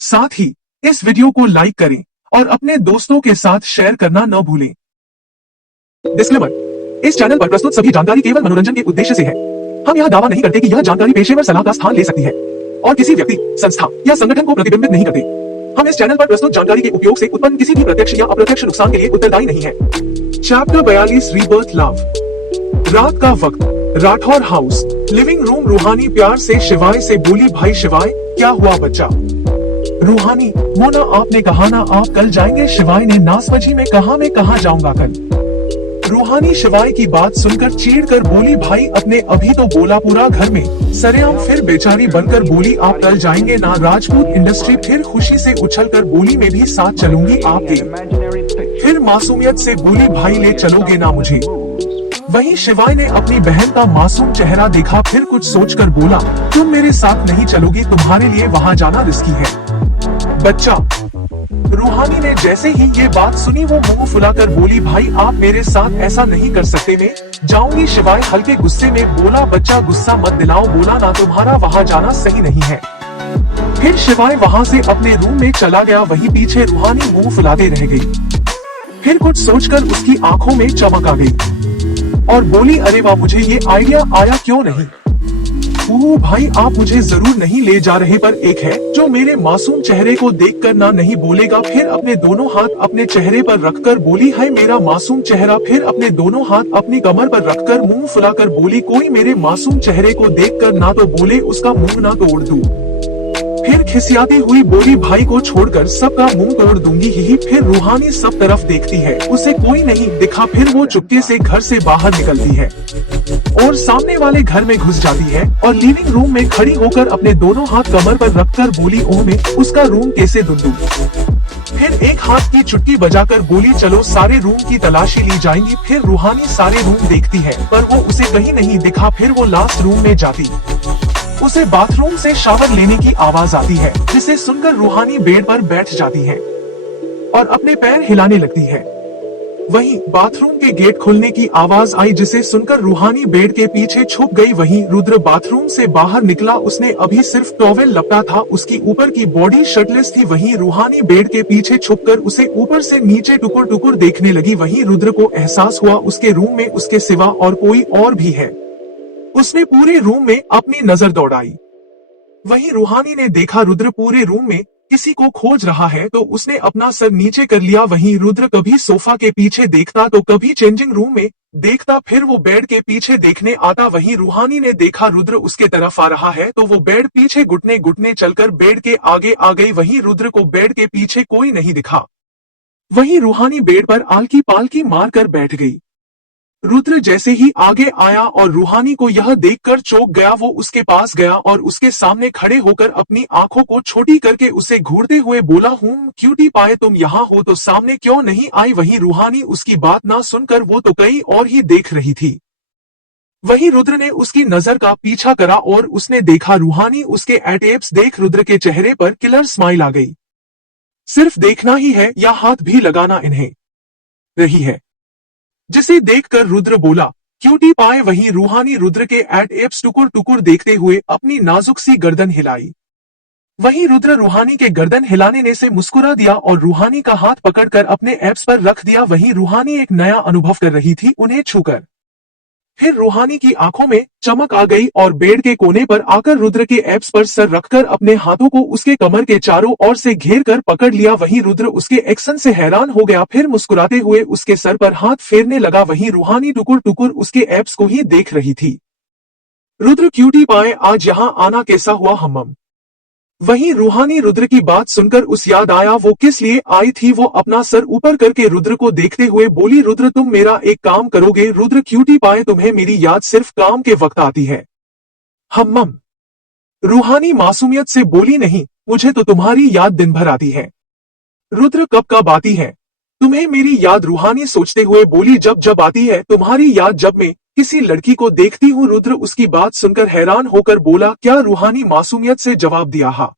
साथ ही इस वीडियो को लाइक करें और अपने दोस्तों के साथ शेयर करना न भूलें। डिस्क्लेमर, इस चैनल पर प्रस्तुत सभी जानकारी केवल मनोरंजन के उद्देश्य से है। हम यह दावा नहीं करते कि यह जानकारी पेशेवर सलाह का स्थान ले सकती है और किसी व्यक्ति, संस्था या संगठन को प्रतिबिंबित नहीं करते। हम इस चैनल पर प्रस्तुत जानकारी के उपयोग से उत्पन्न किसी भी प्रत्यक्ष या अप्रत्यक्ष नुकसान के लिए उत्तरदायी नहीं है। Chapter 42, rebirth love. रात का वक्त, राठौर हाउस, लिविंग रूम। रूहानी प्यार से शिवाय से बोली, भाई शिवाय क्या हुआ बच्चा। रूहानी, मोना आपने कहा ना आप कल जाएंगे। शिवाय ने नासमझी में कहा, मैं कहाँ जाऊंगा कल। रूहानी शिवाय की बात सुनकर चीढ़ कर बोली, भाई अपने अभी तो बोला पूरा घर में सरेआम, फिर बेचारी बनकर बोली, आप कल जाएंगे ना राजपूत इंडस्ट्री। फिर खुशी से उछलकर बोली, मैं भी साथ चलूंगी आपके। फिर मासूमियत से बोली, भाई ले चलोगे ना मुझे। वहीं शिवाय ने अपनी बहन का मासूम चेहरा देखा, फिर कुछ सोचकर बोला, तुम मेरे साथ नहीं चलोगी, तुम्हारे लिए वहाँ जाना रिस्की है बच्चा। रूहानी ने जैसे ही ये बात सुनी वो मुंह फुलाकर बोली, भाई आप मेरे साथ ऐसा नहीं कर सकते, मैं जाऊंगी। शिवाय हल्के गुस्से में बोला, बच्चा गुस्सा मत दिलाओ, बोला ना तुम्हारा वहाँ जाना सही नहीं है। फिर शिवाय वहाँ से अपने रूम में चला गया। वहीं पीछे रूहानी मुंह फुलाते रह गई। फिर कुछ सोचकर उसकी आंखों में चमक आ गई और बोली, अरे वाह, मुझे ये आइडिया आया क्यों नहीं। भाई आप मुझे जरूर नहीं ले जा रहे, पर एक है जो मेरे मासूम चेहरे को देखकर ना नहीं बोलेगा। फिर अपने दोनों हाथ अपने चेहरे पर रखकर बोली, है मेरा मासूम चेहरा। फिर अपने दोनों हाथ अपनी कमर पर रखकर मुंह फुलाकर बोली, कोई मेरे मासूम चेहरे को देखकर ना तो बोले उसका मुंह ना तोड़ दूं। फिर खिसियाती हुई बोली, भाई को छोड़कर सबका मुंह तोड़ दूंगी ही। फिर रूहानी सब तरफ देखती है, उसे कोई नहीं दिखा। फिर वो चुपके से घर से बाहर निकलती है और सामने वाले घर में घुस जाती है और लिविंग रूम में खड़ी होकर अपने दोनों हाथ कमर पर रखकर बोली, ओह मैं उसका रूम कैसे ढूंढूं। फिर एक हाथ की चुटकी बजाकर बोली, चलो सारे रूम की तलाशी ली जाएंगी। फिर रूहानी सारे रूम देखती है पर वो उसे कहीं नहीं दिखा। फिर वो लास्ट रूम में जाती, उसे बाथरूम से शावर लेने की आवाज आती है, जिसे सुनकर रूहानी बेड पर बैठ जाती है और अपने पैर हिलाने लगती है। वहीं बाथरूम के गेट खुलने की आवाज आई, जिसे सुनकर रूहानी बेड के पीछे छुप गई। वहीं रुद्र बाथरूम से बाहर निकला, उसने अभी सिर्फ टॉवेल लपटा था, उसकी ऊपर की बॉडी शर्टलेस थी। वहीं रूहानी बेड के पीछे छुपकर उसे ऊपर से नीचे टुकुर टुकुर देखने लगी। वहीं रुद्र को एहसास हुआ उसके रूम में उसके सिवा और कोई और भी है। उसने पूरे रूम में अपनी नजर दौड़ाई। वहीं रूहानी ने देखा रुद्र पूरे रूम में किसी को खोज रहा है, तो उसने अपना सर नीचे कर लिया। वहीं रुद्र कभी सोफा के पीछे देखता तो कभी चेंजिंग रूम में देखता, फिर वो बेड के पीछे देखने आता। वहीं रूहानी ने देखा रुद्र उसके तरफ आ रहा है, तो वो बेड पीछे घुटने घुटने चलकर बेड के आगे आ गई। वहीं रुद्र को बेड के पीछे कोई नहीं दिखा। वहीं रूहानी बेड पर आलकी पालकी मार कर बैठ गई। रुद्र जैसे ही आगे आया और रूहानी को यह देखकर चौंक गया, वो उसके पास गया और उसके सामने खड़े होकर अपनी आंखों को छोटी करके उसे घूरते हुए बोला, क्यूटी पाए तुम यहाँ हो तो सामने क्यों नहीं आई? वहीं रूहानी उसकी बात ना सुनकर वो तो कहीं और ही देख रही थी। वहीं रुद्र ने उसकी नजर का पीछा करा और उसने देखा रूहानी उसके एटेप्स देख रुद्र के चेहरे पर किलर स्माइल आ गई। सिर्फ देखना ही है या हाथ भी लगाना इन्हें रही है, जिसे देखकर रुद्र बोला, क्यूटी पाए। वहीं रूहानी रुद्र के एटेप्स टुकुर टुकुर देखते हुए अपनी नाजुक सी गर्दन हिलाई। वहीं रुद्र रूहानी के गर्दन हिलाने से मुस्कुरा दिया और रूहानी का हाथ पकड़कर अपने एप्स पर रख दिया। वहीं रूहानी एक नया अनुभव कर रही थी उन्हें छूकर। फिर रूहानी की आंखों में चमक आ गई और बेड के कोने पर आकर रुद्र के एप्स पर सर रखकर अपने हाथों को उसके कमर के चारों ओर से घेर कर पकड़ लिया। वहीं रुद्र उसके एक्शन से हैरान हो गया, फिर मुस्कुराते हुए उसके सर पर हाथ फेरने लगा। वहीं रूहानी टुकुर टुकुर उसके एप्स को ही देख रही थी। रुद्र क्यूटी पाए, आज यहाँ आना कैसा हुआ हम्मम? वहीं रूहानी रुद्र की बात सुनकर उस याद आया वो किस लिए आई थी। वो अपना सर ऊपर करके रुद्र को देखते हुए बोली, रुद्र तुम मेरा एक काम करोगे? रुद्र क्यूटी पाए, तुम्हें मेरी याद सिर्फ काम के वक्त आती है हम्मम? रूहानी मासूमियत से बोली, नहीं, मुझे तो तुम्हारी याद दिन भर आती है। रुद्र कब कब आती है तुम्हें मेरी याद? रूहानी सोचते हुए बोली, जब जब आती है तुम्हारी याद, जब मैं किसी लड़की को देखती हूँ। रुद्र उसकी बात सुनकर हैरान होकर बोला, क्या? रूहानी मासूमियत से जवाब दिया, हाँ।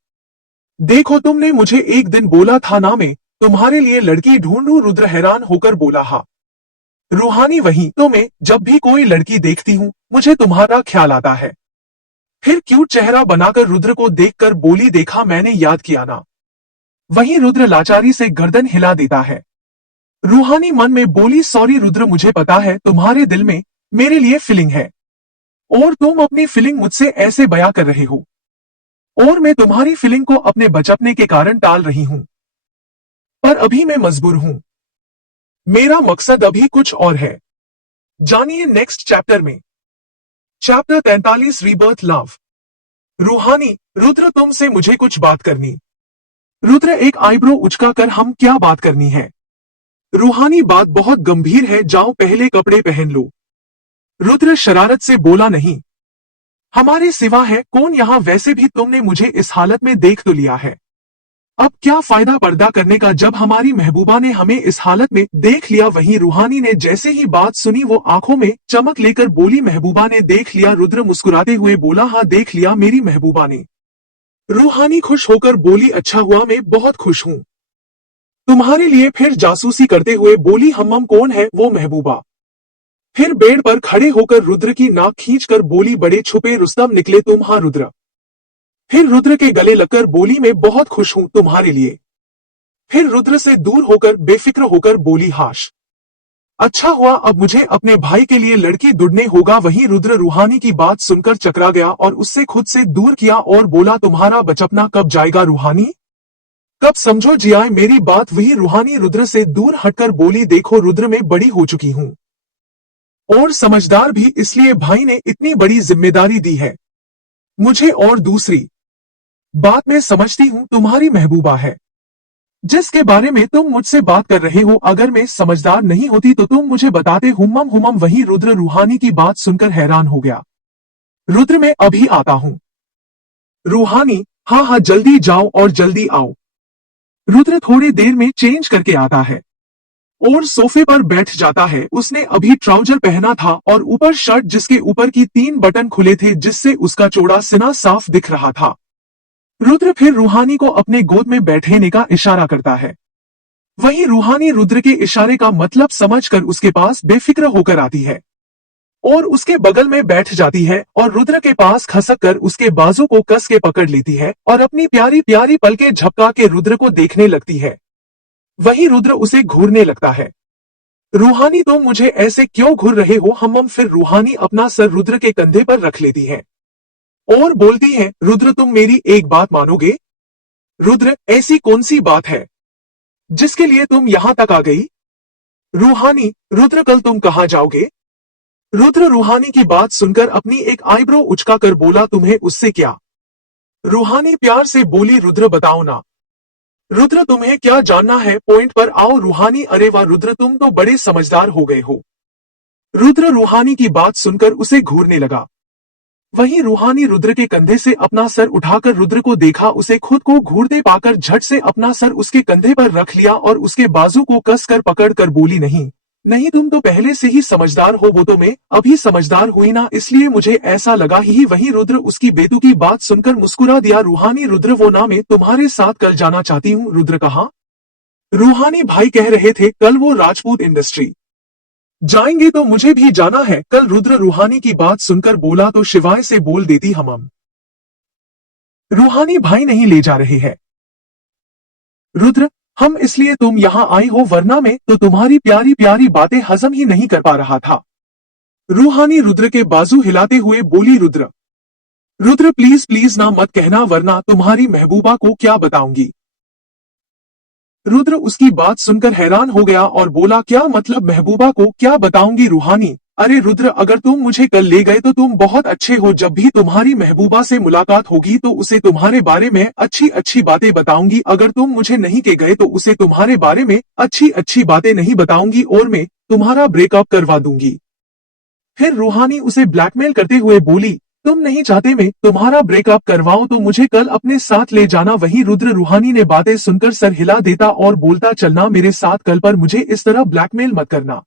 देखो तुमने मुझे एक दिन बोला था ना मैं तुम्हारे लिए लड़की ढूंढूं। रुद्र हैरान होकर बोला, हाँ। रूहानी, वही तो मैं जब भी कोई लड़की देखती हूँ मुझे तुम्हारा ख्याल आता है। फिर क्यूट चेहरा बनाकर रुद्र को देखकर बोली, देखा मैंने याद किया ना। वहीं रुद्र लाचारी से गर्दन हिला देता है। रूहानी मन में बोली, सॉरी रुद्र, मुझे पता है तुम्हारे दिल में मेरे लिए फीलिंग है और तुम अपनी फीलिंग मुझसे ऐसे बयां कर रहे हो और मैं तुम्हारी फीलिंग को अपने बचपने के कारण टाल रही हूं, पर अभी मैं मजबूर हूं। मेरा मकसद अभी कुछ और है। जानिए नेक्स्ट चैप्टर में। Chapter 43 rebirth love. रूहानी, रुद्र तुमसे मुझे कुछ बात करनी। रुद्र एक आईब्रो उचकाकर, हम क्या बात करनी है? रूहानी, बात बहुत गंभीर है, जाओ पहले कपड़े पहन लो। रुद्र शरारत से बोला, नहीं, हमारे सिवा है कौन यहाँ? वैसे भी तुमने मुझे इस हालत में देख तो लिया है, अब क्या फायदा पर्दा करने का जब हमारी महबूबा ने हमें इस हालत में देख लिया। वहीं रूहानी ने जैसे ही बात सुनी वो आंखों में चमक लेकर बोली, महबूबा ने देख लिया? रुद्र मुस्कुराते हुए बोला, हाँ देख लिया मेरी महबूबा ने। रूहानी खुश होकर बोली, अच्छा हुआ, मैं बहुत खुश हूँ तुम्हारे लिए। फिर जासूसी करते हुए बोली, हम्मम कौन है वो महबूबा? फिर बेड पर खड़े होकर रुद्र की नाक खींचकर बोली, बड़े छुपे रुस्तम निकले तुम। हाँ रुद्र। फिर रुद्र के गले लगकर बोली, मैं बहुत खुश हूं तुम्हारे लिए। फिर रुद्र से दूर होकर बेफिक्र होकर बोली, हाश, अच्छा हुआ, अब मुझे अपने भाई के लिए लड़की ढूंढने होगा। वहीं रुद्र रूहानी की बात सुनकर चकरा गया और उससे खुद से दूर किया और बोला, तुम्हारा बचपना कब जाएगा रूहानी? कब समझो जियाए मेरी बात? वही रूहानी रुद्र से दूर हटकर बोली, देखो रुद्र, मैं बड़ी हो चुकी हूँ और समझदार भी, इसलिए भाई ने इतनी बड़ी जिम्मेदारी दी है मुझे। और दूसरी बात मैं समझती हूँ तुम्हारी महबूबा है जिसके बारे में तुम मुझसे बात कर रहे हो, अगर मैं समझदार नहीं होती तो तुम मुझे बताते। हुम्मम हुम्मम। वहीं रुद्र रूहानी की बात सुनकर हैरान हो गया। रुद्र, मैं अभी आता हूँ। रूहानी, हाँ हाँ जल्दी जाओ और जल्दी आओ। रुद्र थोड़ी देर में चेंज करके आता है और सोफे पर बैठ जाता है। उसने अभी ट्राउजर पहना था और ऊपर शर्ट जिसके ऊपर की 3 बटन खुले थे, जिससे उसका चौड़ा सीना साफ दिख रहा था। रुद्र फिर रूहानी को अपने गोद में बैठने का इशारा करता है। वहीं रूहानी रुद्र के इशारे का मतलब समझकर उसके पास बेफिक्र होकर आती है और उसके बगल में बैठ जाती है और रुद्र के पास खसक कर उसके बाजू को कस के पकड़ लेती है और अपनी प्यारी प्यारी पलकें झपका के रुद्र को देखने लगती है। वहीं रुद्र उसे घूरने लगता है। रूहानी, तुम मुझे ऐसे क्यों घूर रहे हो हम्मम? फिर रूहानी अपना सर रुद्र के कंधे पर रख लेती है और बोलती है, रुद्र तुम मेरी एक बात मानोगे? रुद्र, ऐसी कौन सी बात है जिसके लिए तुम यहां तक आ गई? रूहानी, रुद्र कल तुम कहां जाओगे? रुद्र रूहानी की बात सुनकर अपनी एक आईब्रो उचकाकर बोला, तुम्हें उससे क्या? रूहानी प्यार से बोली, रुद्र बताओ ना। रुद्र, तुम्हें क्या जानना है, पॉइंट पर आओ। रूहानी, अरे वाह रुद्र, तुम तो बड़े समझदार हो गए हो। रुद्र रूहानी की बात सुनकर उसे घूरने लगा। वहीं रूहानी रुद्र के कंधे से अपना सर उठाकर रुद्र को देखा। उसे खुद को घूरते पाकर झट से अपना सर उसके कंधे पर रख लिया और उसके बाजू को कसकर पकड़कर बोली, नहीं नहीं, तुम तो पहले से ही समझदार हो, वो तो मैं अभी समझदार हुई ना, इसलिए मुझे ऐसा लगा ही। वहीं रुद्र उसकी बेतुकी बात सुनकर मुस्कुरा दिया। रूहानी रुद्र, वो ना मैं तुम्हारे साथ कल जाना चाहती हूँ। रुद्र कहा। रूहानी भाई कह रहे थे कल वो राजपूत इंडस्ट्री जाएंगे तो मुझे भी जाना है कल। रुद्र रूहानी की बात सुनकर बोला तो शिवाय से बोल देती, हम रूहानी भाई नहीं ले जा रहे हैं रुद्र, हम इसलिए तुम यहाँ आई हो, वरना मैं तो तुम्हारी प्यारी प्यारी बातें हजम ही नहीं कर पा रहा था। रूहानी रुद्र के बाजू हिलाते हुए बोली, रुद्र रुद्र प्लीज प्लीज ना मत कहना, वरना तुम्हारी महबूबा को क्या बताऊंगी। रुद्र उसकी बात सुनकर हैरान हो गया और बोला, क्या मतलब महबूबा को क्या बताऊंगी। रूहानी, अरे रुद्र, अगर तुम मुझे कल ले गए तो तुम बहुत अच्छे हो। जब भी तुम्हारी महबूबा से मुलाकात होगी तो उसे तुम्हारे बारे में अच्छी अच्छी बातें बताऊंगी। अगर तुम मुझे नहीं के गए तो उसे तुम्हारे बारे में अच्छी अच्छी बातें नहीं बताऊंगी और मैं तुम्हारा ब्रेकअप करवा दूंगी। फिर रूहानी उसे ब्लैकमेल करते हुए बोली, तुम नहीं चाहते मैं तुम्हारा ब्रेकअप करवाऊं तो मुझे कल अपने साथ ले जाना। वहीं रुद्र रूहानी ने बातें सुनकर सर हिला देता और बोलता, चलना मेरे साथ कल, पर मुझे इस तरह ब्लैकमेल मत करना।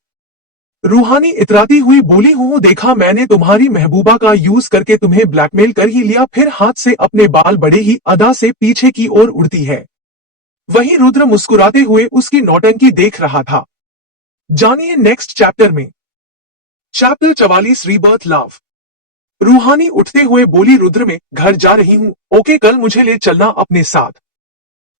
रूहानी इतराती हुई बोली, हूँ देखा, मैंने तुम्हारी महबूबा का यूज करके तुम्हें ब्लैकमेल कर ही लिया। फिर हाथ से अपने बाल बड़े ही अदा से पीछे की ओर उड़ती है। वहीं रुद्र मुस्कुराते हुए उसकी नौटंकी देख रहा था। जानिए नेक्स्ट चैप्टर में। Chapter 44 rebirth love. रूहानी उठते हुए बोली, रुद्र मैं घर जा रही हूँ, ओके, कल मुझे ले चलना अपने साथ।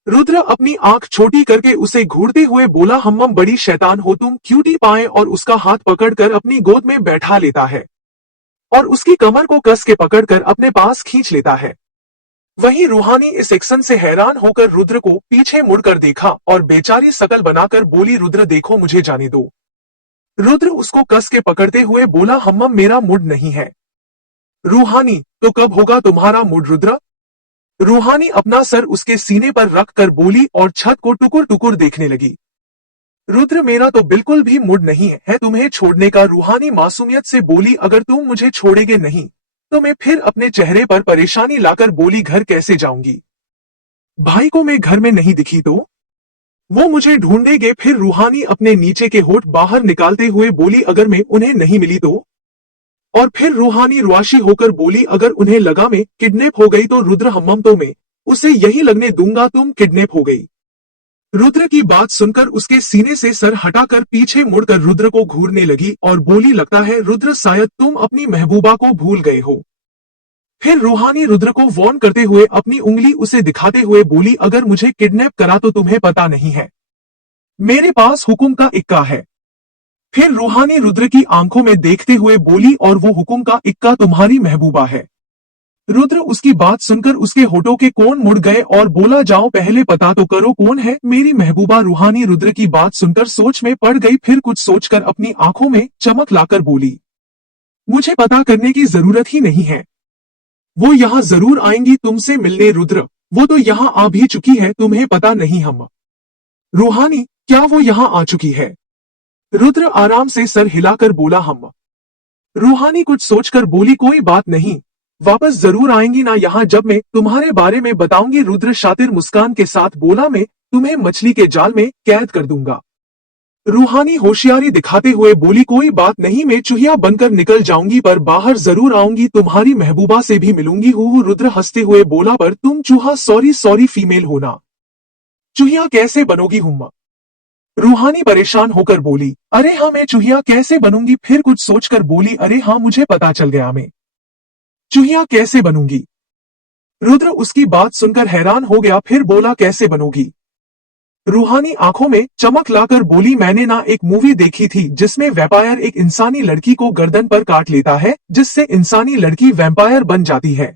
रुद्र अपनी आंख छोटी करके उसे घूरते हुए बोला, हम बड़ी शैतान हो तुम। क्यूटी पाए और उसका हाथ पकड़कर अपनी गोद में बैठा लेता है और उसकी कमर को कस के पकड़कर अपने पास खींच लेता है। वहीं रूहानी इस एक्शन से हैरान होकर रुद्र को पीछे मुड़कर देखा और बेचारी शकल बनाकर बोली, रुद्र देखो, मुझे जाने दो। रुद्र उसको कस के पकड़ते हुए बोला, मेरा मूड नहीं है। रूहानी, तो कब होगा तुम्हारा मूड रुद्र। रूहानी अपना सर उसके सीने पर रख कर बोली और छत को टुकुर टुकुर देखने लगी। रुद्र, मेरा तो बिल्कुल भी मूड नहीं है तुम्हें छोड़ने का। रूहानी मासूमियत से बोली, अगर तुम मुझे छोड़ेगे नहीं तो मैं फिर अपने चेहरे पर परेशानी लाकर बोली, घर कैसे जाऊंगी। भाई को मैं घर में नहीं दिखी तो वो मुझे ढूंढेंगे। फिर रूहानी अपने नीचे के होठ बाहर निकालते हुए बोली, अगर मैं उन्हें नहीं मिली तो। और फिर रूहानी रुआशी होकर बोली, अगर उन्हें लगा मैं किडनैप हो गई तो रुद्र, तो मैं उसे यही लगने दूंगा तुम किडनैप हो गई। रुद्र की बात सुनकर उसके सीने से सर हटाकर पीछे मुड़कर रुद्र को घूरने लगी और बोली, लगता है रुद्र शायद तुम अपनी महबूबा को भूल गए हो। फिर रूहानी रुद्र को वार्न करते हुए अपनी उंगली उसे दिखाते हुए बोली, अगर मुझे किडनैप करा तो तुम्हें पता नहीं है, मेरे पास हुक्म का इक्का है। फिर रूहानी रुद्र की आंखों में देखते हुए बोली, और वो हुक्म का इक्का तुम्हारी महबूबा है। रुद्र उसकी बात सुनकर उसके होठों के कोण मुड़ गए और बोला, जाओ पहले पता तो करो कौन है मेरी महबूबा। रूहानी रुद्र की बात सुनकर सोच में पड़ गई, फिर कुछ सोचकर अपनी आंखों में चमक लाकर बोली, मुझे पता करने की जरूरत ही नहीं है, वो यहाँ जरूर आएंगी तुमसे मिलने। रुद्र, वो तो यहाँ आ भी चुकी है, तुम्हें पता नहीं। हम रूहानी, क्या वो यहाँ आ चुकी है। रुद्र आराम से सर हिलाकर बोला, हम। रूहानी कुछ सोचकर बोली, कोई बात नहीं, वापस जरूर आएंगी ना यहाँ जब मैं तुम्हारे बारे में बताऊंगी। रुद्र शातिर मुस्कान के साथ बोला, मैं तुम्हें मछली के जाल में कैद कर दूंगा। रूहानी होशियारी दिखाते हुए बोली, कोई बात नहीं, मैं चूहिया बनकर निकल जाऊंगी पर बाहर जरूर आऊंगी, तुम्हारी महबूबा से भी मिलूंगी। रुद्र हंसते हुए बोला, पर तुम चूहा सॉरी सॉरी फीमेल हो ना, चूहिया कैसे बनोगी। रूहानी परेशान होकर बोली, अरे हाँ मैं चूहिया कैसे बनूंगी। फिर कुछ सोचकर बोली, अरे हाँ मुझे पता चल गया, मैं चूहिया कैसे बनूंगी। रुद्र उसकी बात सुनकर हैरान हो गया, फिर बोला, कैसे बनोगी। रूहानी आंखों में चमक लाकर बोली, मैंने ना एक मूवी देखी थी जिसमें वैम्पायर एक इंसानी लड़की को गर्दन पर काट लेता है जिससे इंसानी लड़की वैम्पायर बन जाती है।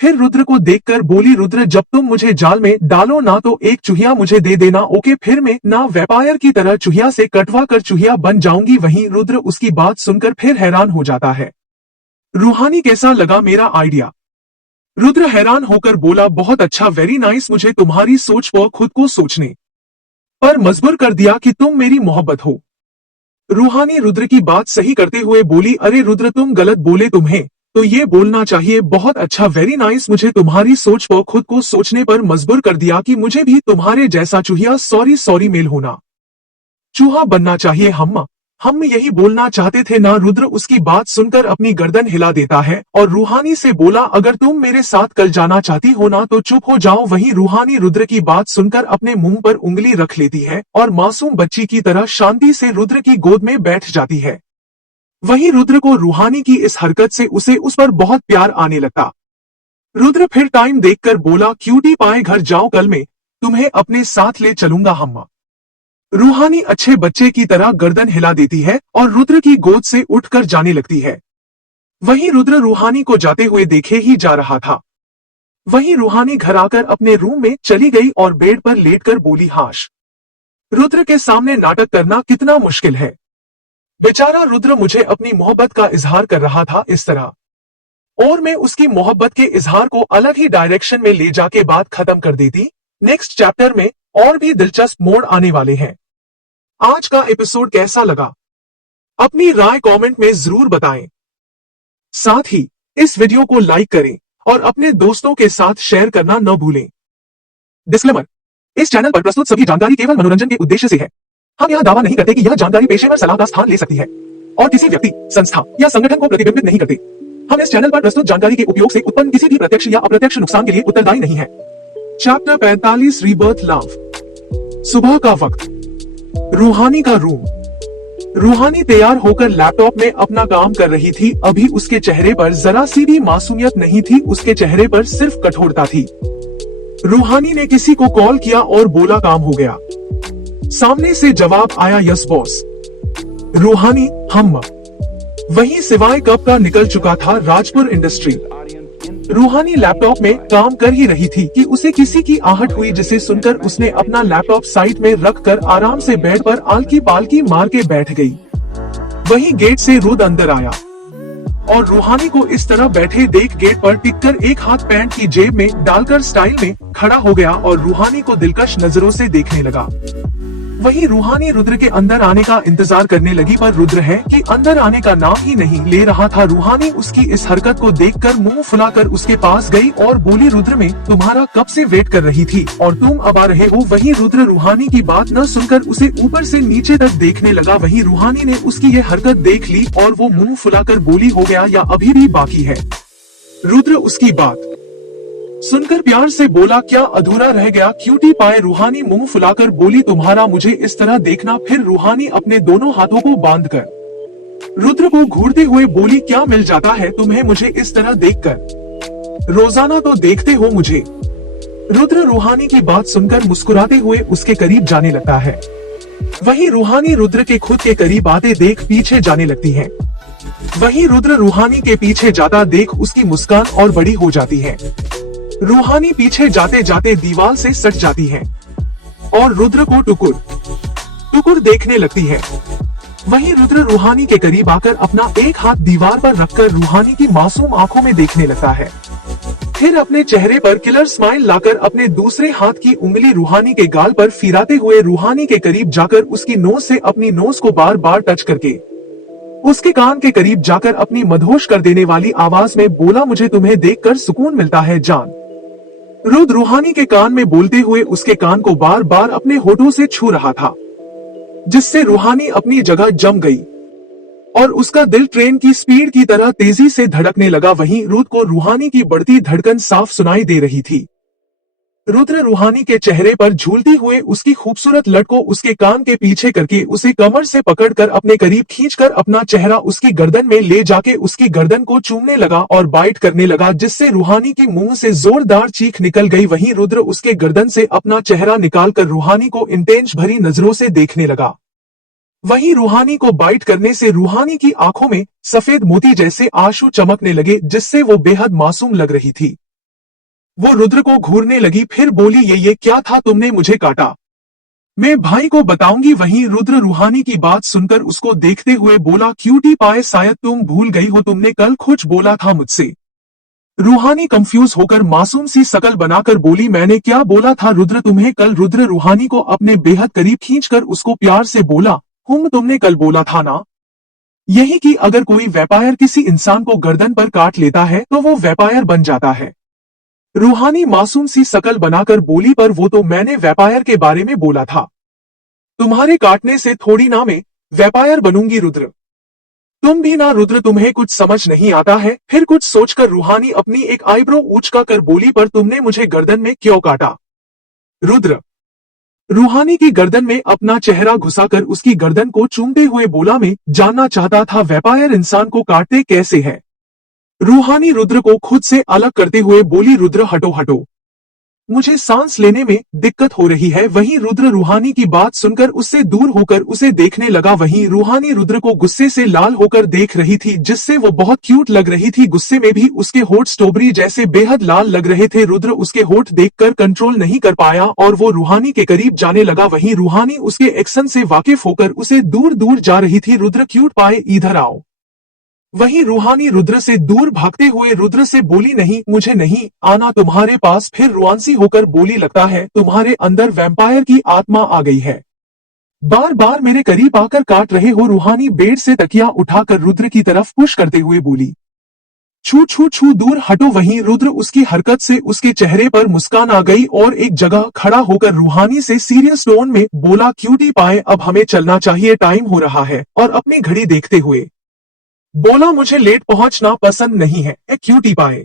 फिर रुद्र को देखकर बोली, रुद्र जब तुम मुझे जाल में डालो ना तो एक चूहिया मुझे दे देना, ओके, फिर मैं ना वैम्पायर की तरह चूहिया से कटवा कर चूहिया बन जाऊंगी। वहीं रुद्र उसकी बात सुनकर फिर हैरान हो जाता है। रूहानी, कैसा लगा मेरा आइडिया। रुद्र हैरान होकर बोला, बहुत अच्छा, वेरी नाइस, मुझे तुम्हारी सोच पर खुद को सोचने पर मजबूर कर दिया कि तुम मेरी मोहब्बत हो। रूहानी रुद्र की बात सही करते हुए बोली, अरे रुद्र तुम गलत बोले, तुम्हें तो ये बोलना चाहिए बहुत अच्छा, वेरी नाइस, मुझे तुम्हारी सोच को खुद को सोचने पर मजबूर कर दिया कि मुझे भी तुम्हारे जैसा चूहिया सॉरी सॉरी मेल होना चूहा बनना चाहिए। हम यही बोलना चाहते थे ना। रुद्र उसकी बात सुनकर अपनी गर्दन हिला देता है और रूहानी से बोला, अगर तुम मेरे साथ कल जाना चाहती हो ना तो चुप हो जाओ। वहीं रूहानी रुद्र की बात सुनकर अपने मुंह पर उंगली रख लेती है और मासूम बच्ची की तरह शांति से रुद्र की गोद में बैठ जाती है। वहीं रुद्र को रूहानी की इस हरकत से उस पर बहुत प्यार आने लगता। रुद्र फिर टाइम देखकर बोला, क्यूटी पाए घर जाओ, कल मैं तुम्हें अपने साथ ले चलूंगा। हम रूहानी अच्छे बच्चे की तरह गर्दन हिला देती है और रुद्र की गोद से उठकर जाने लगती है। वहीं रुद्र रूहानी को जाते हुए देखे ही जा रहा था। वहीं रूहानी घर आकर अपने रूम में चली गई और बेड पर लेटकर बोली, हाश, रुद्र के सामने नाटक करना कितना मुश्किल है। बेचारा रुद्र मुझे अपनी मोहब्बत का इजहार कर रहा था इस तरह, और मैं उसकी मोहब्बत के इजहार को अलग ही डायरेक्शन में ले जाके बात खत्म कर देती। नेक्स्ट चैप्टर में और भी दिलचस्प मोड़ आने वाले हैं। आज का एपिसोड कैसा लगा अपनी राय कमेंट में जरूर बताएं। साथ ही इस वीडियो को लाइक करें और अपने दोस्तों के साथ शेयर करना न भूलें। डिस्क्लेमर, इस चैनल पर प्रस्तुत सभी जानकारी केवल मनोरंजन के उद्देश्य से है। हम यह दावा नहीं करते कि यह जानकारी पेशेवर सलाह का स्थान ले सकती है और किसी व्यक्ति, संस्था या संगठन को प्रतिबिंबित नहीं करते। हम इस चैनल पर प्रस्तुत जानकारी के उपयोग से उत्पन्न किसी भी प्रत्यक्ष या अप्रत्यक्ष नुकसान के लिए उत्तरदायी नहीं है। Chapter 45, rebirth love. सुबह का वक्त। रूहानी का रूम। रूहानी तैयार होकर लैपटॉप में अपना काम कर रही थी। अभी उसके चेहरे पर जरा सी भी मासूमियत नहीं थी, उसके चेहरे पर सिर्फ कठोरता थी। रूहानी ने किसी को कॉल किया और बोला, काम हो गया। सामने से जवाब आया, यस बॉस। रूहानी, हम। वहीं सिवाय कब का निकल चुका था राजपुर इंडस्ट्री। रूहानी लैपटॉप में काम कर ही रही थी कि उसे किसी की आहट हुई, जिसे सुनकर उसने अपना लैपटॉप साइड में रखकर आराम से बेड पर आलकी पालकी मार के बैठ गई। वहीं गेट से रुद्र अंदर आया और रूहानी को इस तरह बैठे देख गेट पर टिककर एक हाथ पैंट की जेब में डालकर स्टाइल में खड़ा हो गया और रूहानी को दिलकश नजरों से देखने लगा। वहीं रूहानी रुद्र के अंदर आने का इंतजार करने लगी, पर रुद्र है कि अंदर आने का नाम ही नहीं ले रहा था। रूहानी उसकी इस हरकत को देखकर मुंह फुलाकर उसके पास गई और बोली, रुद्र मैं तुम्हारा कब से वेट कर रही थी और तुम अब आ रहे हो। वहीं रुद्र रूहानी की बात न सुनकर उसे ऊपर से नीचे तक देखने लगा। वहीं रूहानी ने उसकी यह हरकत देख ली और वो मुंह फुलाकर बोली, हो गया या अभी भी बाकी है। रुद्र उसकी बात सुनकर प्यार से बोला, क्या अधूरा रह गया। क्यूटी पाए। रूहानी मुंह फुलाकर बोली, तुम्हारा मुझे इस तरह देखना। फिर रूहानी अपने दोनों हाथों को बांधकर रुद्र को घूरते हुए बोली, क्या मिल जाता है तुम्हें मुझे इस तरह देखकर, रोजाना तो देखते हो मुझे। रुद्र रूहानी की बात सुनकर मुस्कुराते हुए उसके करीब जाने लगता है। वहीं रूहानी रुद्र के खुद के करीब आते देख पीछे जाने लगती है। वहीं रुद्र रूहानी के पीछे जाता देख उसकी मुस्कान और बड़ी हो जाती है। रूहानी पीछे जाते जाते दीवार से सट जाती है और रुद्र को टुकुर टुकुर देखने लगती है। वहीं रुद्र रूहानी के करीब आकर अपना एक हाथ दीवार पर रखकर रूहानी की मासूम आंखों में देखने लगता है। फिर अपने चेहरे पर किलर स्माइल लाकर अपने दूसरे हाथ की उंगली रूहानी के गाल पर फिराते हुए रूहानी के करीब जाकर उसकी नोज से अपनी नोज को बार बार टच करके उसके कान के करीब जाकर अपनी मदहोश कर देने वाली आवाज में बोला, मुझे तुम्हें देखकर सुकून मिलता है जान। रुद्र रूहानी के कान में बोलते हुए उसके कान को बार बार अपने होठों से छू रहा था, जिससे रूहानी अपनी जगह जम गई और उसका दिल ट्रेन की स्पीड की तरह तेजी से धड़कने लगा। वहीं रुद्र को रूहानी की बढ़ती धड़कन साफ सुनाई दे रही थी। रुद्र रूहानी के चेहरे पर झूलती हुए उसकी खूबसूरत लट को उसके कान के पीछे करके उसे कमर से पकड़कर अपने करीब खींचकर अपना चेहरा उसकी गर्दन में ले जाके उसकी गर्दन को चूमने लगा और बाइट करने लगा, जिससे रूहानी की मुंह से जोरदार चीख निकल गई। वहीं रुद्र उसके गर्दन से अपना चेहरा निकालकर रूहानी को इंटेंस भरी नजरों से देखने लगा। वहीं रूहानी को बाइट करने से रूहानी की आंखों में सफेद मोती जैसे आंसू चमकने लगे, जिससे वो बेहद मासूम लग रही थी। वो रुद्र को घूरने लगी, फिर बोली, ये क्या था, तुमने मुझे काटा, मैं भाई को बताऊंगी। वहीं रुद्र रूहानी की बात सुनकर उसको देखते हुए बोला, क्यूटी पाए शायद तुम भूल गई हो, तुमने कल कुछ बोला था मुझसे। रूहानी कंफ्यूज होकर मासूम सी शकल बनाकर बोली, मैंने क्या बोला था रुद्र तुम्हें कल। रुद्र रूहानी को अपने बेहद करीब खींचकर उसको प्यार से बोला, तुमने कल बोला था ना, यही कि अगर कोई वैम्पायर किसी इंसान को गर्दन पर काट लेता है तो वो वैम्पायर बन जाता है। रूहानी मासूम सी शकल बनाकर बोली, पर वो तो मैंने वैम्पायर के बारे में बोला था। तुम्हारे काटने से थोड़ी ना मैं वैम्पायर बनूंगी रुद्र। तुम भी ना रुद्र, तुम्हें कुछ समझ नहीं आता है। फिर कुछ सोचकर रूहानी अपनी एक आईब्रो ऊंचका कर बोली, पर तुमने मुझे गर्दन में क्यों काटा रुद्र? रूहानी की गर्दन में अपना चेहरा घुसाकर उसकी गर्दन को चूमते हुए बोला, मैं जानना चाहता था वैम्पायर इंसान को काटते कैसे है। रूहानी रुद्र को खुद से अलग करते हुए बोली, रुद्र हटो हटो, मुझे सांस लेने में दिक्कत हो रही है। वहीं रुद्र रूहानी की बात सुनकर उससे दूर होकर उसे देखने लगा। वहीं रूहानी रुद्र को गुस्से से लाल होकर देख रही थी, जिससे वो बहुत क्यूट लग रही थी। गुस्से में भी उसके होठ स्ट्रॉबेरी जैसे बेहद लाल लग रहे थे। रुद्र उसके होठ देखकर कंट्रोल नहीं कर पाया और वो रूहानी के करीब जाने लगा। वहीं रूहानी उसके एक्शन से वाकिफ होकर उसे दूर दूर जा रही थी। रुद्र क्यूट पाए, इधर आओ। वहीं रूहानी रुद्र से दूर भागते हुए रुद्र से बोली, नहीं मुझे नहीं आना तुम्हारे पास। फिर रुआंसी होकर बोली, लगता है तुम्हारे अंदर वैम्पायर की आत्मा आ गई है, बार बार मेरे करीब आकर काट रहे हो। रूहानी बेड से तकिया उठाकर रुद्र की तरफ पुश करते हुए बोली, छू छू छू दूर हटो। वहीं रुद्र उसकी हरकत से उसके चेहरे पर मुस्कान आ गई और एक जगह खड़ा होकर रूहानी से सीरियस टोन में बोला, क्यूटी पाए अब हमें चलना चाहिए, टाइम हो रहा है। और अपनी घड़ी देखते हुए बोला, मुझे लेट पहुंचना पसंद नहीं है क्यूटी पाए।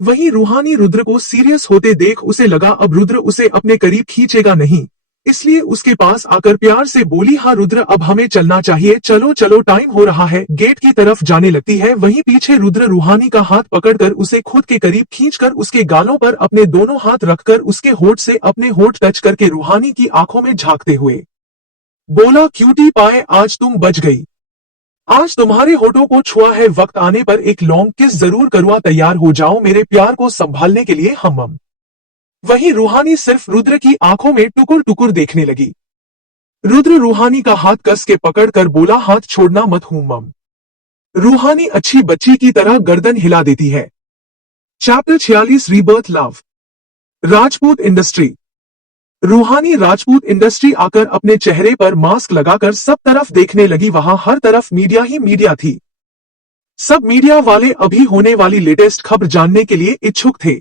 वहीं रूहानी रुद्र को सीरियस होते देख उसे लगा अब रुद्र उसे अपने करीब खींचेगा नहीं, इसलिए उसके पास आकर प्यार से बोली, हाँ रुद्र अब हमें चलना चाहिए, चलो चलो टाइम हो रहा है। गेट की तरफ जाने लगती है। वहीं पीछे रुद्र रूहानी का हाथ पकड़कर उसे खुद के करीब खींचकर उसके गालों पर अपने दोनों हाथ रखकर उसके होठ से अपने होठ टच करके रूहानी की आंखों में झांकते हुए बोला, क्यूटी पाए आज तुम बच गई, आज तुम्हारे होठों को छुआ है, वक्त आने पर एक लॉन्ग किस जरूर करूँगा, तैयार हो जाओ मेरे प्यार को संभालने के लिए हम। वहीं रूहानी सिर्फ रुद्र की आंखों में टुकुर टुकुर देखने लगी। रुद्र रूहानी का हाथ कस के पकड़कर बोला, हाथ छोड़ना मत मम। रूहानी अच्छी बच्ची की तरह गर्दन हिला देती है। Chapter 46 rebirth love. Rajput industry. रूहानी राजपूत इंडस्ट्री आकर अपने चेहरे पर मास्क लगाकर सब तरफ देखने लगी। वहां हर तरफ मीडिया ही मीडिया थी। सब मीडिया वाले अभी होने वाली लेटेस्ट खबर जानने के लिए इच्छुक थे।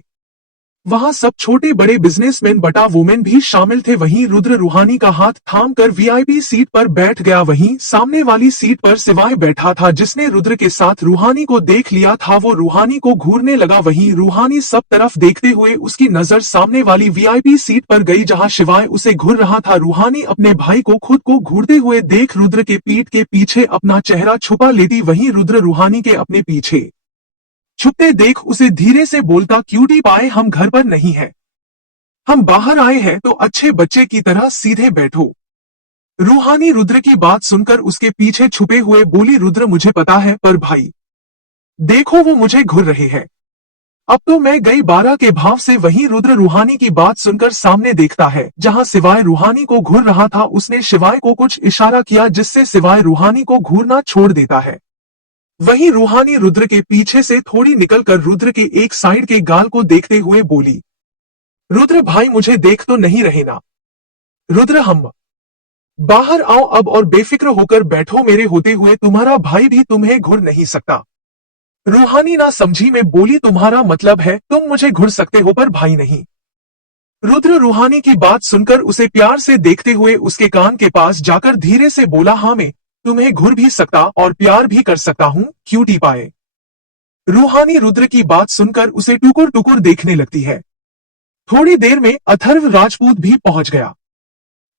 वहां सब छोटे बड़े बिजनेसमैन बटा वुमेन भी शामिल थे। वहीं रुद्र रूहानी का हाथ थामकर वीआईपी सीट पर बैठ गया। वहीं सामने वाली सीट पर सिवाय बैठा था, जिसने रुद्र के साथ रूहानी को देख लिया था, वो रूहानी को घूरने लगा। वहीं रूहानी सब तरफ देखते हुए उसकी नजर सामने वाली वीआईपी सीट पर गई, जहां शिवाय उसे घूर रहा था। रूहानी अपने भाई को खुद को घूरते हुए देख रुद्र के पीठ के पीछे अपना चेहरा छुपा लेती। वहीं रुद्र रूहानी के अपने पीछे छुपते देख उसे धीरे से बोलता, क्यूटी पाए हम घर पर नहीं है, हम बाहर आए हैं, तो अच्छे बच्चे की तरह सीधे बैठो। रूहानी रुद्र की बात सुनकर उसके पीछे छुपे हुए बोली, रुद्र मुझे पता है, पर भाई देखो वो मुझे घूर रहे हैं, अब तो मैं गई 12 के भाव से। वहीं रुद्र रूहानी की बात सुनकर सामने देखता है, जहां सिवाय रूहानी को घूर रहा था उसने शिवाय को कुछ इशारा किया, जिससे सिवाय रूहानी को घूरना छोड़ देता है। वहीं रूहानी रुद्र के पीछे से थोड़ी निकलकर रुद्र के एक साइड के गाल को देखते हुए बोली, रुद्र भाई मुझे देख तो नहीं रहे ना? रुद्र हम बाहर आओ अब और बेफिक्र होकर बैठो, मेरे होते हुए तुम्हारा भाई भी तुम्हें घुर नहीं सकता। रूहानी ना समझी में बोली, तुम्हारा मतलब है तुम मुझे घुर सकते हो पर भाई नहीं? रुद्र रूहानी की बात सुनकर उसे प्यार से देखते हुए उसके कान के पास जाकर धीरे से बोला, हाँ मैं तुम्हें घुर भी सकता और प्यार भी कर सकता हूँ, क्यूटी पाए। रूहानी रुद्र की बात सुनकर उसे टुकुर टुकुर देखने लगती है। थोड़ी देर में अथर्व राजपूत भी पहुंच गया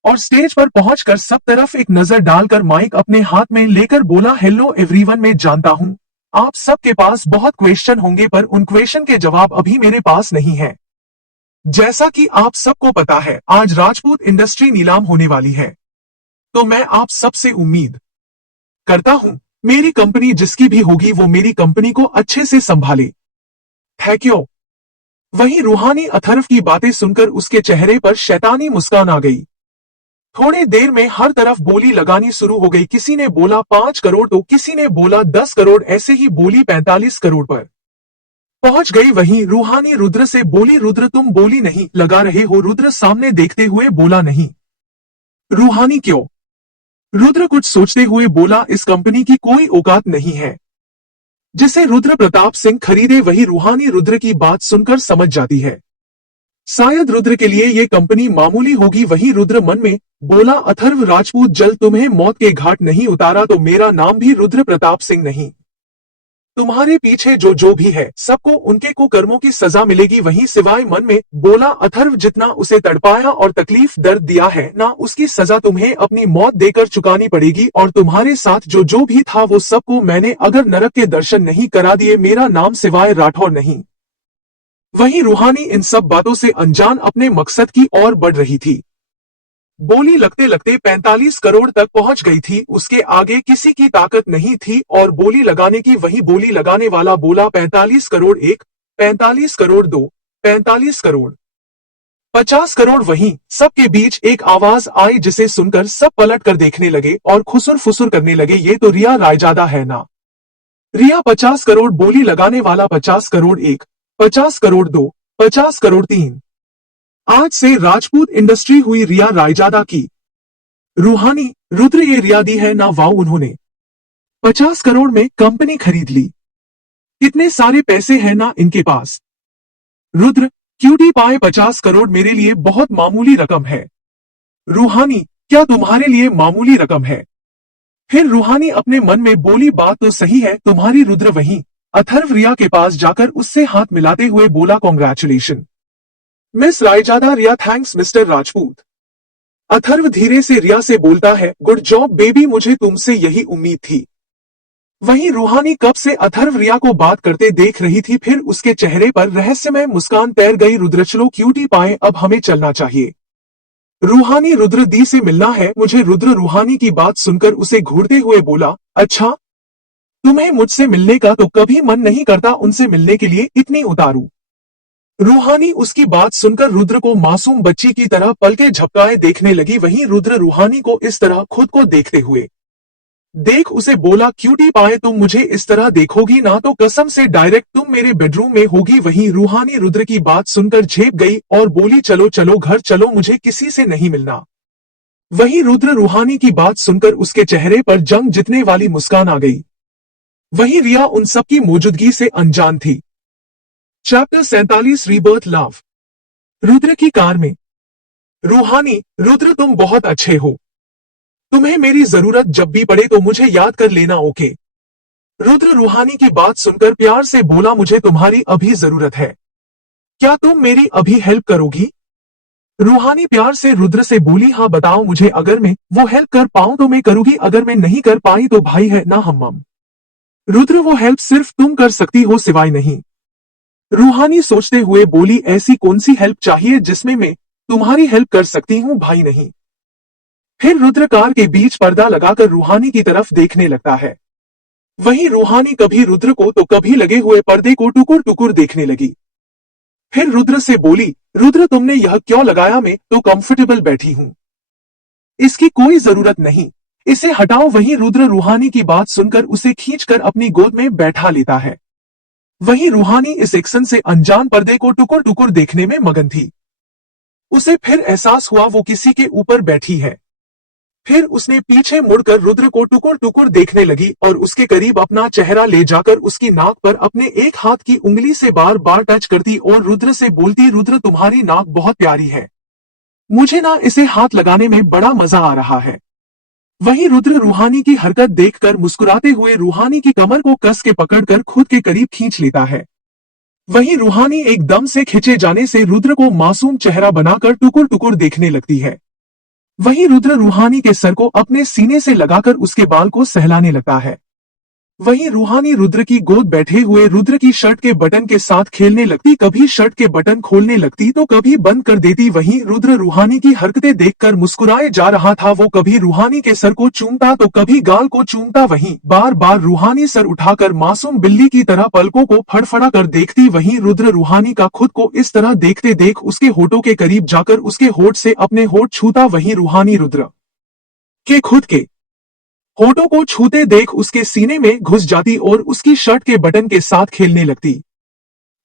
और स्टेज पर पहुंचकर सब तरफ एक नजर डालकर माइक अपने हाथ में लेकर बोला, हेलो एवरीवन, मैं जानता हूं आप सबके पास बहुत क्वेश्चन होंगे, पर उन क्वेश्चन के जवाब अभी मेरे पास नहीं है। जैसा कि आप सबको पता है आज राजपूत इंडस्ट्री नीलाम होने वाली है, तो मैं आप सबसे उम्मीद करता हूं मेरी कंपनी जिसकी भी होगी वो मेरी कंपनी को अच्छे से संभाले। Thank you. वहीं रूहानी अथर्व की बातें सुनकर उसके चेहरे पर शैतानी मुस्कान आ गई। थोड़ी देर में हर तरफ बोली लगानी शुरू हो गई। किसी ने बोला 5 करोड़ तो किसी ने बोला 10 करोड़, ऐसे ही बोली 45 करोड़ पर पहुंच गई। वहीं रूहानी रुद्र से बोली, रुद्र तुम बोली नहीं लगा रहे हो? रुद्र सामने देखते हुए बोला, नहीं। रूहानी क्यों? रुद्र कुछ सोचते हुए बोला, इस कंपनी की कोई औकात नहीं है जिसे रुद्र प्रताप सिंह खरीदे। वही रूहानी रुद्र की बात सुनकर समझ जाती है, शायद रुद्र के लिए ये कंपनी मामूली होगी। वही रुद्र मन में बोला, अथर्व राजपूत, जल तुम्हें मौत के घाट नहीं उतारा तो मेरा नाम भी रुद्र प्रताप सिंह नहीं। तुम्हारे पीछे जो भी है सबको उनके कुकर्मों की सजा मिलेगी। वहीं सिवाय मन में बोला, अथर्व, जितना उसे तड़पाया और तकलीफ दर्द दिया है ना, उसकी सजा तुम्हें अपनी मौत देकर चुकानी पड़ेगी। और तुम्हारे साथ जो भी था वो सबको मैंने अगर नरक के दर्शन नहीं करा दिए, मेरा नाम सिवाय राठौर नहीं। वहीं रूहानी इन सब बातों से अनजान अपने मकसद की ओर बढ़ रही थी। बोली लगते लगते 45 करोड़ तक पहुंच गई थी, उसके आगे किसी की ताकत नहीं थी और बोली लगाने की। वही बोली लगाने वाला बोला, 45 करोड़ एक, 45 करोड़ दो, 45 करोड़, 50 करोड़। वहीं सबके बीच एक आवाज आई जिसे सुनकर सब पलट कर देखने लगे और खुसुर फुसुर करने लगे, ये तो रिया रायजादा है ना। रिया 50 करोड़, बोली लगाने वाला 50 करोड़ एक, 50 करोड़ दो, 50 करोड़ तीन। आज से राजपूत इंडस्ट्री हुई रिया रायजादा की। रूहानी रुद्र ये रिया दी है ना, वाओ, उन्होंने 50 करोड़ में कंपनी खरीद ली। कितने सारे पैसे हैं ना इनके पास। रुद्र, क्यूटी पाए 50 करोड़ मेरे लिए बहुत मामूली रकम है। रूहानी, क्या तुम्हारे लिए मामूली रकम है? फिर रूहानी अपने मन में बोली, बात तो सही है तुम्हारी रुद्र। वहीं अथर्व रिया के पास जाकर उससे हाथ मिलाते हुए बोला, कॉन्ग्रेचुलेशन मिस रायजादा। रिया, थैंक्स मिस्टर राजपूत। अथर्व धीरे से रिया से बोलता है, गुड जॉब बेबी, मुझे तुमसे यही उम्मीद थी। वहीं रूहानी कब से अथर्व रिया को बात करते देख रही थी, फिर उसके चेहरे पर रहस्यमय मुस्कान तैर गई। रुद्र, चलो क्यूटी पाए, अब हमें चलना चाहिए। रूहानी, रुद्र दी से मिलना है मुझे। रुद्र रूहानी की बात सुनकर उसे घूरते हुए बोला, अच्छा, तुम्हें मुझसे मिलने का तो कभी मन नहीं करता, उनसे मिलने के लिए इतनी उतारू। रूहानी उसकी बात सुनकर रुद्र को मासूम बच्ची की तरह पलके झपकाए देखने लगी। वहीं रुद्र रूहानी को इस तरह खुद को देखते हुए देख उसे बोला, क्यूटी पाए, तुम मुझे इस तरह देखोगी ना तो कसम से डायरेक्ट तुम मेरे बेडरूम में होगी। वहीं रूहानी रुद्र की बात सुनकर झेप गई और बोली, चलो चलो घर चलो, मुझे किसी से नहीं मिलना। वहीं रुद्र रूहानी की बात सुनकर उसके चेहरे पर जंग जितने वाली मुस्कान आ गई। वहीं रिया उन सबकी मौजूदगी से अनजान थी। Chapter 47, rebirth love. रुद्र की कार में। रूहानी, रुद्र तुम बहुत अच्छे हो, तुम्हें मेरी जरूरत जब भी पड़े तो मुझे याद कर लेना, ओके। रुद्र रूहानी की बात सुनकर प्यार से बोला, मुझे तुम्हारी अभी जरूरत है, क्या तुम मेरी अभी हेल्प करोगी? रूहानी प्यार से रुद्र से बोली, हाँ बताओ मुझे, अगर मैं वो हेल्प कर पाऊं तो मैं करूंगी, अगर मैं नहीं कर पाई तो भाई है ना हम। रुद्र, वो हेल्प सिर्फ तुम कर सकती हो, सिवाय नहीं। रूहानी सोचते हुए बोली, ऐसी कौन सी हेल्प चाहिए जिसमें मैं तुम्हारी हेल्प कर सकती हूँ, भाई नहीं। फिर रुद्र कार के बीच पर्दा लगाकर रूहानी की तरफ देखने लगता है। वहीं रूहानी कभी रुद्र को तो कभी लगे हुए पर्दे को टुकुर टुकुर देखने लगी। फिर रुद्र से बोली, रुद्र तुमने यह क्यों लगाया, मैं तो कंफर्टेबल बैठी हूं, इसकी कोई जरूरत नहीं, इसे हटाओ। वहीं रुद्र रूहानी की बात सुनकर उसे खींचकर अपनी गोद में बैठा लेता है। वहीं रूहानी इस एक्शन से अनजान पर्दे को टुकुर टुकुर देखने में मगन थी। उसे फिर एहसास हुआ वो किसी के ऊपर बैठी है। फिर उसने पीछे मुड़कर रुद्र को टुकुर टुकुर देखने लगी और उसके करीब अपना चेहरा ले जाकर उसकी नाक पर अपने एक हाथ की उंगली से बार बार टच करती और रुद्र से बोलती, रुद्र तुम्हारी नाक बहुत प्यारी है, मुझे ना इसे हाथ लगाने में बड़ा मजा आ रहा है। वहीं रुद्र रूहानी की हरकत देखकर मुस्कुराते हुए रूहानी की कमर को कस के पकड़कर खुद के करीब खींच लेता है। वहीं रूहानी एकदम से खिंचे जाने से रुद्र को मासूम चेहरा बनाकर टुकुर टुकुर देखने लगती है। वहीं रुद्र रूहानी के सर को अपने सीने से लगाकर उसके बाल को सहलाने लगता है। वहीं रूहानी रुद्र की गोद बैठे हुए रुद्र की शर्ट के बटन के साथ खेलने लगती, कभी शर्ट के बटन खोलने लगती तो कभी बंद कर देती। वहीं रुद्र रूहानी की हरकतें देखकर मुस्कुराए जा रहा था, वो कभी रूहानी के सर को चूमता तो कभी गाल को चूमता। वहीं बार बार रूहानी सर उठाकर मासूम बिल्ली की तरह पलकों को फड़फड़ा कर देखती। वहीं रुद्र रूहानी का खुद को इस तरह देखते देख उसके होठों के करीब जाकर उसके होठ से अपने होठ छूता। वहीं रूहानी रुद्र के खुद के होठों को छूते देख उसके सीने में घुस जाती और उसकी शर्ट के बटन के साथ खेलने लगती।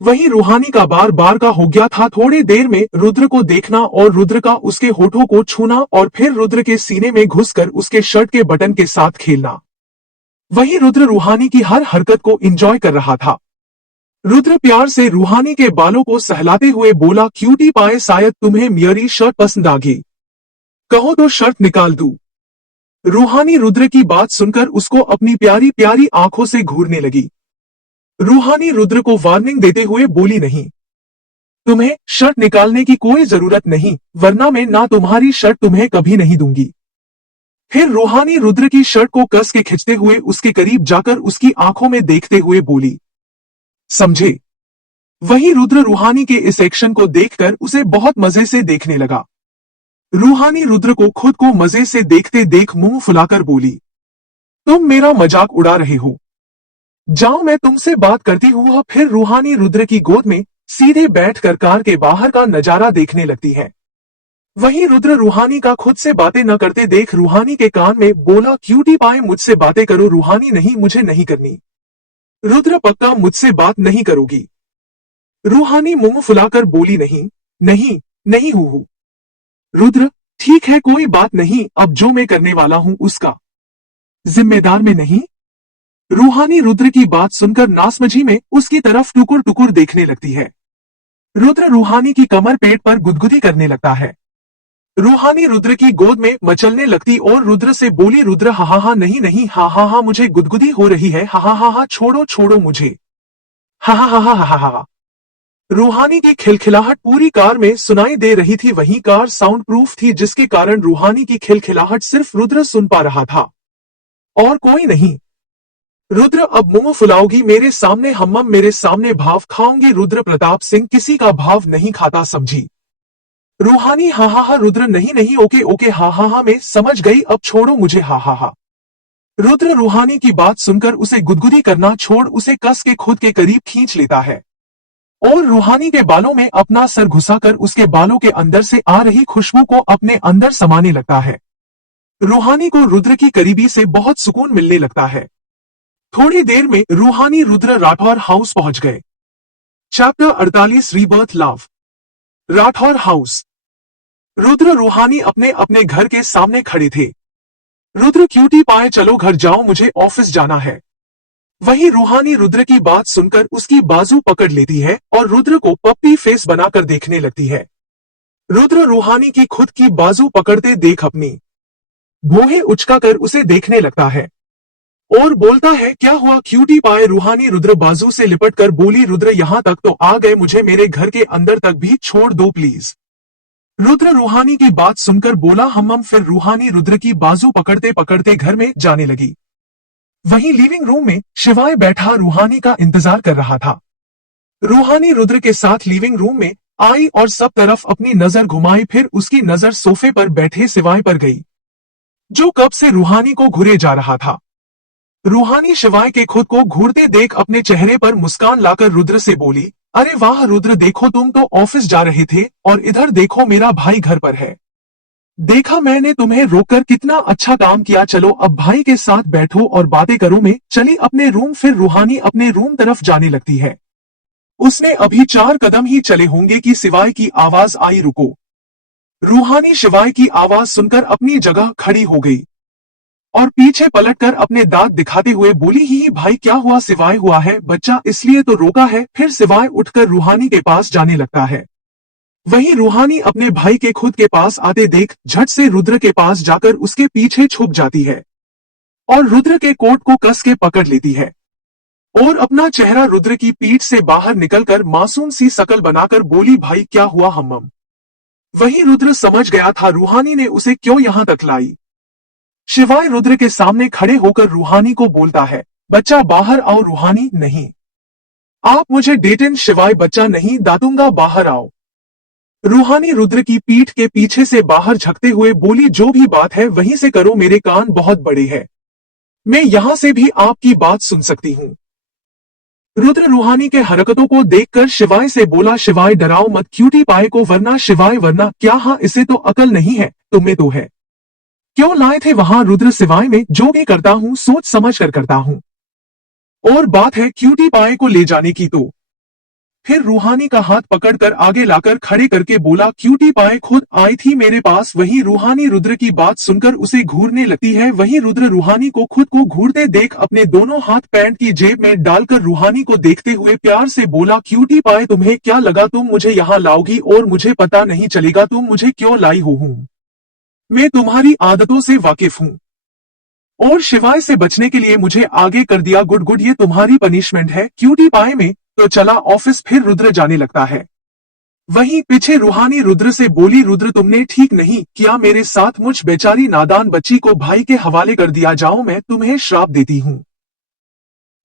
वही रूहानी का बार बार का हो गया था थोड़ी देर में रुद्र को देखना और रुद्र का उसके होठों को छूना और फिर रुद्र के सीने में घुसकर उसके शर्ट के बटन के साथ खेलना। वही रुद्र रूहानी की हर हरकत को एंजॉय कर रहा था। रुद्र प्यार से रूहानी के बालों को सहलाते हुए बोला, क्यूटी पाए, शायद तुम्हें मेरी शर्ट पसंद आ गई, कहो तो शर्ट निकाल दूं। रूहानी रुद्र की बात सुनकर उसको अपनी प्यारी प्यारी आंखों से घूरने लगी। रूहानी रुद्र को वार्निंग देते हुए बोली, नहीं, तुम्हें शर्ट निकालने की कोई जरूरत नहीं, वरना मैं ना तुम्हारी शर्ट तुम्हें कभी नहीं दूंगी। फिर रूहानी रुद्र की शर्ट को कस के खींचते हुए उसके करीब जाकर उसकी आंखों में देखते हुए बोली, समझे। वही रुद्र रूहानी के इस एक्शन को देखकर उसे बहुत मजे से देखने लगा। रूहानी रुद्र को खुद को मजे से देखते देख मुंह फुलाकर बोली, तुम मेरा मजाक उड़ा रहे हो, जाओ मैं तुमसे बात करती हूँ। फिर रूहानी रुद्र की गोद में सीधे बैठकर कार के बाहर का नजारा देखने लगती है। वहीं रुद्र रूहानी का खुद से बातें न करते देख रूहानी के कान में बोला, क्यूटी पाए, मुझसे बातें करो। रूहानी, नहीं, मुझे नहीं करनी। रुद्र, पक्का मुझसे बात नहीं करोगी? रूहानी मुंह फुलाकर बोली, नहीं नहीं नहीं हूँ। रुद्र, ठीक है, कोई बात नहीं, अब जो मैं करने वाला हूं उसका जिम्मेदार मैं नहीं। रूहानी रुद्र की बात सुनकर नासमझी में उसकी तरफ टुकुर टुकुर देखने लगती है। रुद्र रूहानी की कमर पेट पर गुदगुदी करने लगता है। रूहानी रुद्र की गोद में मचलने लगती और रुद्र से बोली, रुद्र, हा हा, नहीं नहीं, हा हा हा, मुझे गुदगुदी हो रही है, हा हा हा हा, छोड़ो छोड़ो मुझे, हा हा हा हा हा हा। रूहानी की खिलखिलाहट पूरी कार में सुनाई दे रही थी। वहीं कार साउंड प्रूफ थी, जिसके कारण रूहानी की खिलखिलाहट सिर्फ रुद्र सुन पा रहा था और कोई नहीं। रुद्र, अब मुंह फुलाओगी मेरे सामने? हम्मम, मेरे सामने भाव खाओगी? रुद्र प्रताप सिंह किसी का भाव नहीं खाता, समझी। रूहानी, हा हा हा। रुद्र, नहीं नहीं, ओके ओके, हा हा हा, मैं समझ गई, अब छोड़ो मुझे, हा हा हा। रुद्र रूहानी की बात सुनकर उसे गुदगुदी करना छोड़ उसे कस के खुद के करीब खींच लेता है और रूहानी के बालों में अपना सर घुसाकर उसके बालों के अंदर से आ रही खुशबू को अपने अंदर समाने लगता है। रूहानी को रुद्र की करीबी से बहुत सुकून मिलने लगता है। थोड़ी देर में रूहानी रुद्र राठौर हाउस पहुंच गए। Chapter 48, rebirth love. Rathore house. Rudra रूहानी अपने अपने घर के सामने खड़े थे। रुद्र, क्यूटी पाए, चलो घर जाओ, मुझे ऑफिस जाना है। वही रूहानी रुद्र की बात सुनकर उसकी बाजू पकड़ लेती है और रुद्र को पप्पी फेस बनाकर देखने लगती है। रुद्र रूहानी की खुद की बाजू पकड़ते देख अपनी भौहें उचकाकर उसे देखने लगता है और बोलता है, क्या हुआ क्यूटी पाए? रूहानी रुद्र बाजू से लिपटकर बोली, रुद्र, यहां तक तो आ गए, मुझे मेरे घर के अंदर तक भी छोड़ दो प्लीज। रुद्र रूहानी की बात सुनकर बोला, हम। फिर रूहानी रुद्र की बाजू पकड़ते पकड़ते घर में जाने लगी। वहीं लिविंग रूम में शिवाय बैठा रूहानी का इंतजार कर रहा था। रूहानी रुद्र के साथ लिविंग रूम में आई और सब तरफ अपनी नजर घुमाई, फिर उसकी नजर सोफे पर बैठे शिवाय पर गई, जो कब से रूहानी को घूरे जा रहा था। रूहानी शिवाय के खुद को घूरते देख अपने चेहरे पर मुस्कान लाकर रुद्र से बोली, अरे वाह रुद्र, देखो तुम तो ऑफिस जा रहे थे और इधर देखो मेरा भाई घर पर है। देखा मैंने तुम्हें रोककर, कितना अच्छा काम किया। चलो अब भाई के साथ बैठो और बातें करो। मैं चली अपने रूम। फिर रूहानी अपने रूम तरफ जाने लगती है। उसने अभी 4 कदम ही चले होंगे कि शिवाय की आवाज आई, रुको। रूहानी शिवाय की आवाज सुनकर अपनी जगह खड़ी हो गई और पीछे पलटकर अपने दांत दिखाते हुए बोली, ही भाई, क्या हुआ? शिवाय, हुआ है बच्चा, इसलिए तो रोका है। फिर शिवाय उठकर रूहानी के पास जाने लगता है। वहीं रूहानी अपने भाई के खुद के पास आते देख झट से रुद्र के पास जाकर उसके पीछे छुप जाती है और रुद्र के कोट को कस के पकड़ लेती है और अपना चेहरा रुद्र की पीठ से बाहर निकलकर मासूम सी शकल बनाकर बोली, भाई क्या हुआ? हम। वहीं रुद्र समझ गया था रूहानी ने उसे क्यों यहां तक लाई। शिवाय रुद्र के सामने खड़े होकर रूहानी को बोलता है, बच्चा बाहर आओ। रूहानी, नहीं, आप मुझे डेटेन। शिवाय, बच्चा नहीं दातूंगा, बाहर आओ। रूहानी रुद्र की पीठ के पीछे से बाहर झकते हुए बोली, जो भी बात है वहीं से करो, मेरे कान बहुत बड़े हैं, मैं यहां से भी आपकी बात सुन सकती हूं। रुद्र रूहानी के हरकतों को देखकर शिवाय से बोला, शिवाय डराओ मत क्यूटी पाए को, वरना शिवाय, वरना क्या? हाँ, इसे तो अकल नहीं है, तुम्हें तो है। क्यों लाए थे वहां? रुद्र, शिवाय, में जो भी करता हूं सोच समझ कर करता हूं, और बात है क्यूटी पाए को ले जाने की तो फिर रूहानी का हाथ पकड़कर आगे लाकर खड़े करके बोला, क्यूटी पाए खुद आई थी मेरे पास। वहीं रूहानी रुद्र की बात सुनकर उसे घूरने लगती है। वहीं रुद्र रूहानी को खुद को घूरते देख अपने दोनों हाथ पैंट की जेब में डालकर रूहानी को देखते हुए प्यार से बोला, क्यूटी पाए तुम्हें क्या लगा तुम मुझे यहाँ लाओगी और मुझे पता नहीं चलेगा तुम मुझे क्यों लाई हो हूँ। मैं तुम्हारी आदतों से वाकिफ हूँ और शिवाय से बचने के लिए मुझे आगे कर दिया। गुड गुड, ये तुम्हारी पनिशमेंट है क्यूटी पाए में। तो चला ऑफिस। फिर रुद्र जाने लगता है। वहीं पीछे रूहानी रुद्र से बोली, रुद्र तुमने ठीक नहीं किया मेरे साथ, मुझ बेचारी नादान बच्ची को भाई के हवाले कर दिया। जाओ मैं तुम्हें श्राप देती हूँ,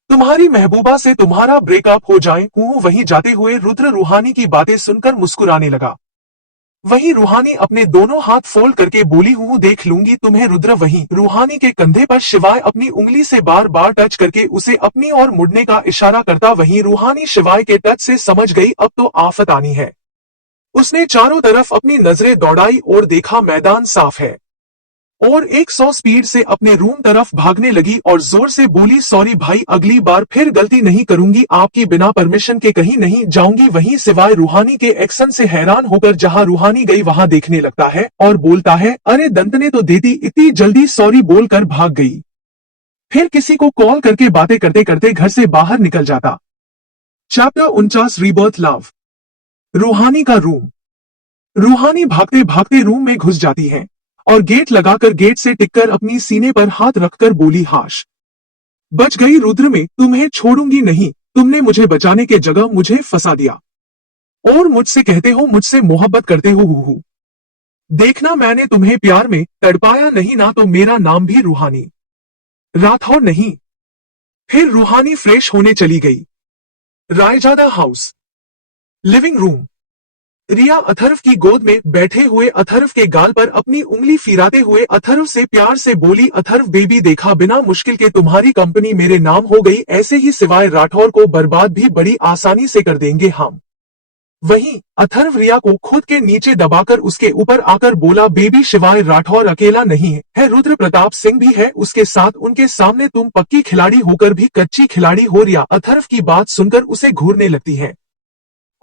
तुम्हारी महबूबा से तुम्हारा ब्रेकअप हो जाए। वहीं जाते हुए रुद्र रूहानी की बातें सुनकर मुस्कुराने लगा। वहीं रूहानी अपने दोनों हाथ फोल्ड करके बोली, हूँ देख लूंगी तुम्हें रुद्र। वहीं रूहानी के कंधे पर शिवाय अपनी उंगली से बार बार टच करके उसे अपनी ओर मुड़ने का इशारा करता। वहीं रूहानी शिवाय के टच से समझ गई अब तो आफत आनी है। उसने चारों तरफ अपनी नजरें दौड़ाई और देखा मैदान साफ है और 100 स्पीड से अपने रूम तरफ भागने लगी और जोर से बोली, सॉरी भाई, अगली बार फिर गलती नहीं करूंगी, आपकी बिना परमिशन के कहीं नहीं जाऊंगी। वहीं सिवाय रूहानी के एक्शन से हैरान होकर जहां रूहानी गई वहां देखने लगता है और बोलता है, अरे दंत ने तो देती, इतनी जल्दी सॉरी बोलकर भाग गई। फिर किसी को कॉल करके बातें करते करते घर से बाहर निकल जाता। Chapter 49 rebirth love. रूहानी का रूम। रूहानी भागते भागते रूम में घुस जाती है और गेट लगाकर गेट से टिककर अपनी सीने पर हाथ रखकर बोली, हाश बच गई रुद्र, में तुम्हें छोड़ूंगी नहीं। तुमने मुझे बचाने के जगह मुझे फंसा दिया और मुझसे कहते हो मुझसे मोहब्बत करते हो। देखना मैंने तुम्हें प्यार में तड़पाया नहीं ना, तो मेरा नाम भी रूहानी राठौर नहीं। फिर रूहानी फ्रेश होने चली गई। Raizada house. Living room. Riya Atharva की गोद में बैठे हुए अथर्व के गाल पर अपनी उंगली फिराते हुए अथर्व से प्यार से बोली, अथर्व बेबी देखा बिना मुश्किल के तुम्हारी कंपनी मेरे नाम हो गई, ऐसे ही सिवाय राठौर को बर्बाद भी बड़ी आसानी से कर देंगे हम। वहीं अथर्व रिया को खुद के नीचे दबाकर उसके ऊपर आकर बोला, बेबी शिवाय राठौर अकेला नहीं है, रुद्र प्रताप सिंह भी है उसके साथ, उनके सामने तुम पक्की खिलाड़ी होकर भी कच्ची खिलाड़ी हो। रिया अथर्व की बात सुनकर उसे घूरने लगती है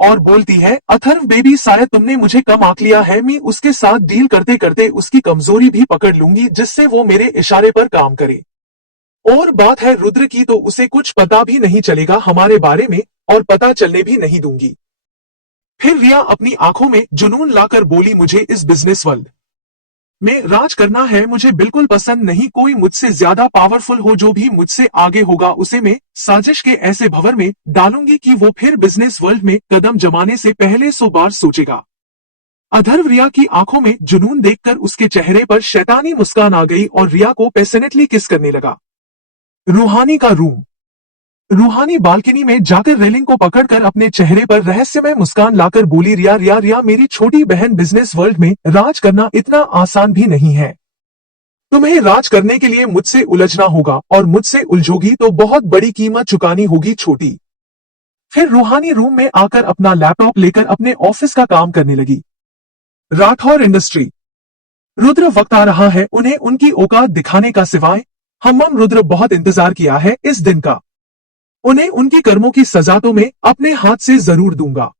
और बोलती है, अथर्व बेबी शायद तुमने मुझे कम आंक लिया है, मैं उसके साथ डील करते करते उसकी कमजोरी भी पकड़ लूंगी जिससे वो मेरे इशारे पर काम करे। और बात है रुद्र की तो उसे कुछ पता भी नहीं चलेगा हमारे बारे में और पता चलने भी नहीं दूंगी। फिर रिया अपनी आंखों में जुनून लाकर बोली, मुझे इस बिजनेस वर्ल्ड में राज करना है, मुझे बिल्कुल पसंद नहीं कोई मुझसे ज्यादा पावरफुल हो, जो भी मुझसे आगे होगा उसे मैं साजिश के ऐसे भंवर में डालूंगी कि वो फिर बिजनेस वर्ल्ड में कदम जमाने से पहले 100 बार सोचेगा। अथर्व रिया की आंखों में जुनून देखकर उसके चेहरे पर शैतानी मुस्कान आ गई और रिया को पैशनेटली किस करने लगा। रूहानी का रूम। रूहानी बालकनी में जाकर रेलिंग को पकड़कर अपने चेहरे पर रहस्यमय मुस्कान लाकर बोली, रिया रिया रिया मेरी छोटी बहन, बिजनेस वर्ल्ड में राज करना इतना आसान भी नहीं है। तुम्हें राज करने के लिए मुझसे उलझना होगा और मुझसे उलझोगी तो बहुत बड़ी कीमत चुकानी होगी छोटी। फिर रूहानी रूम में आकर अपना लैपटॉप लेकर अपने ऑफिस का काम करने लगी। राठौर इंडस्ट्री। रुद्र वक्त आ रहा है उन्हें उनकी औकात दिखाने का, सिवाय हम रुद्र बहुत इंतजार किया है इस दिन का। उन्हें उनकी कर्मों की सजा तो मैं अपने हाथ से जरूर दूंगा।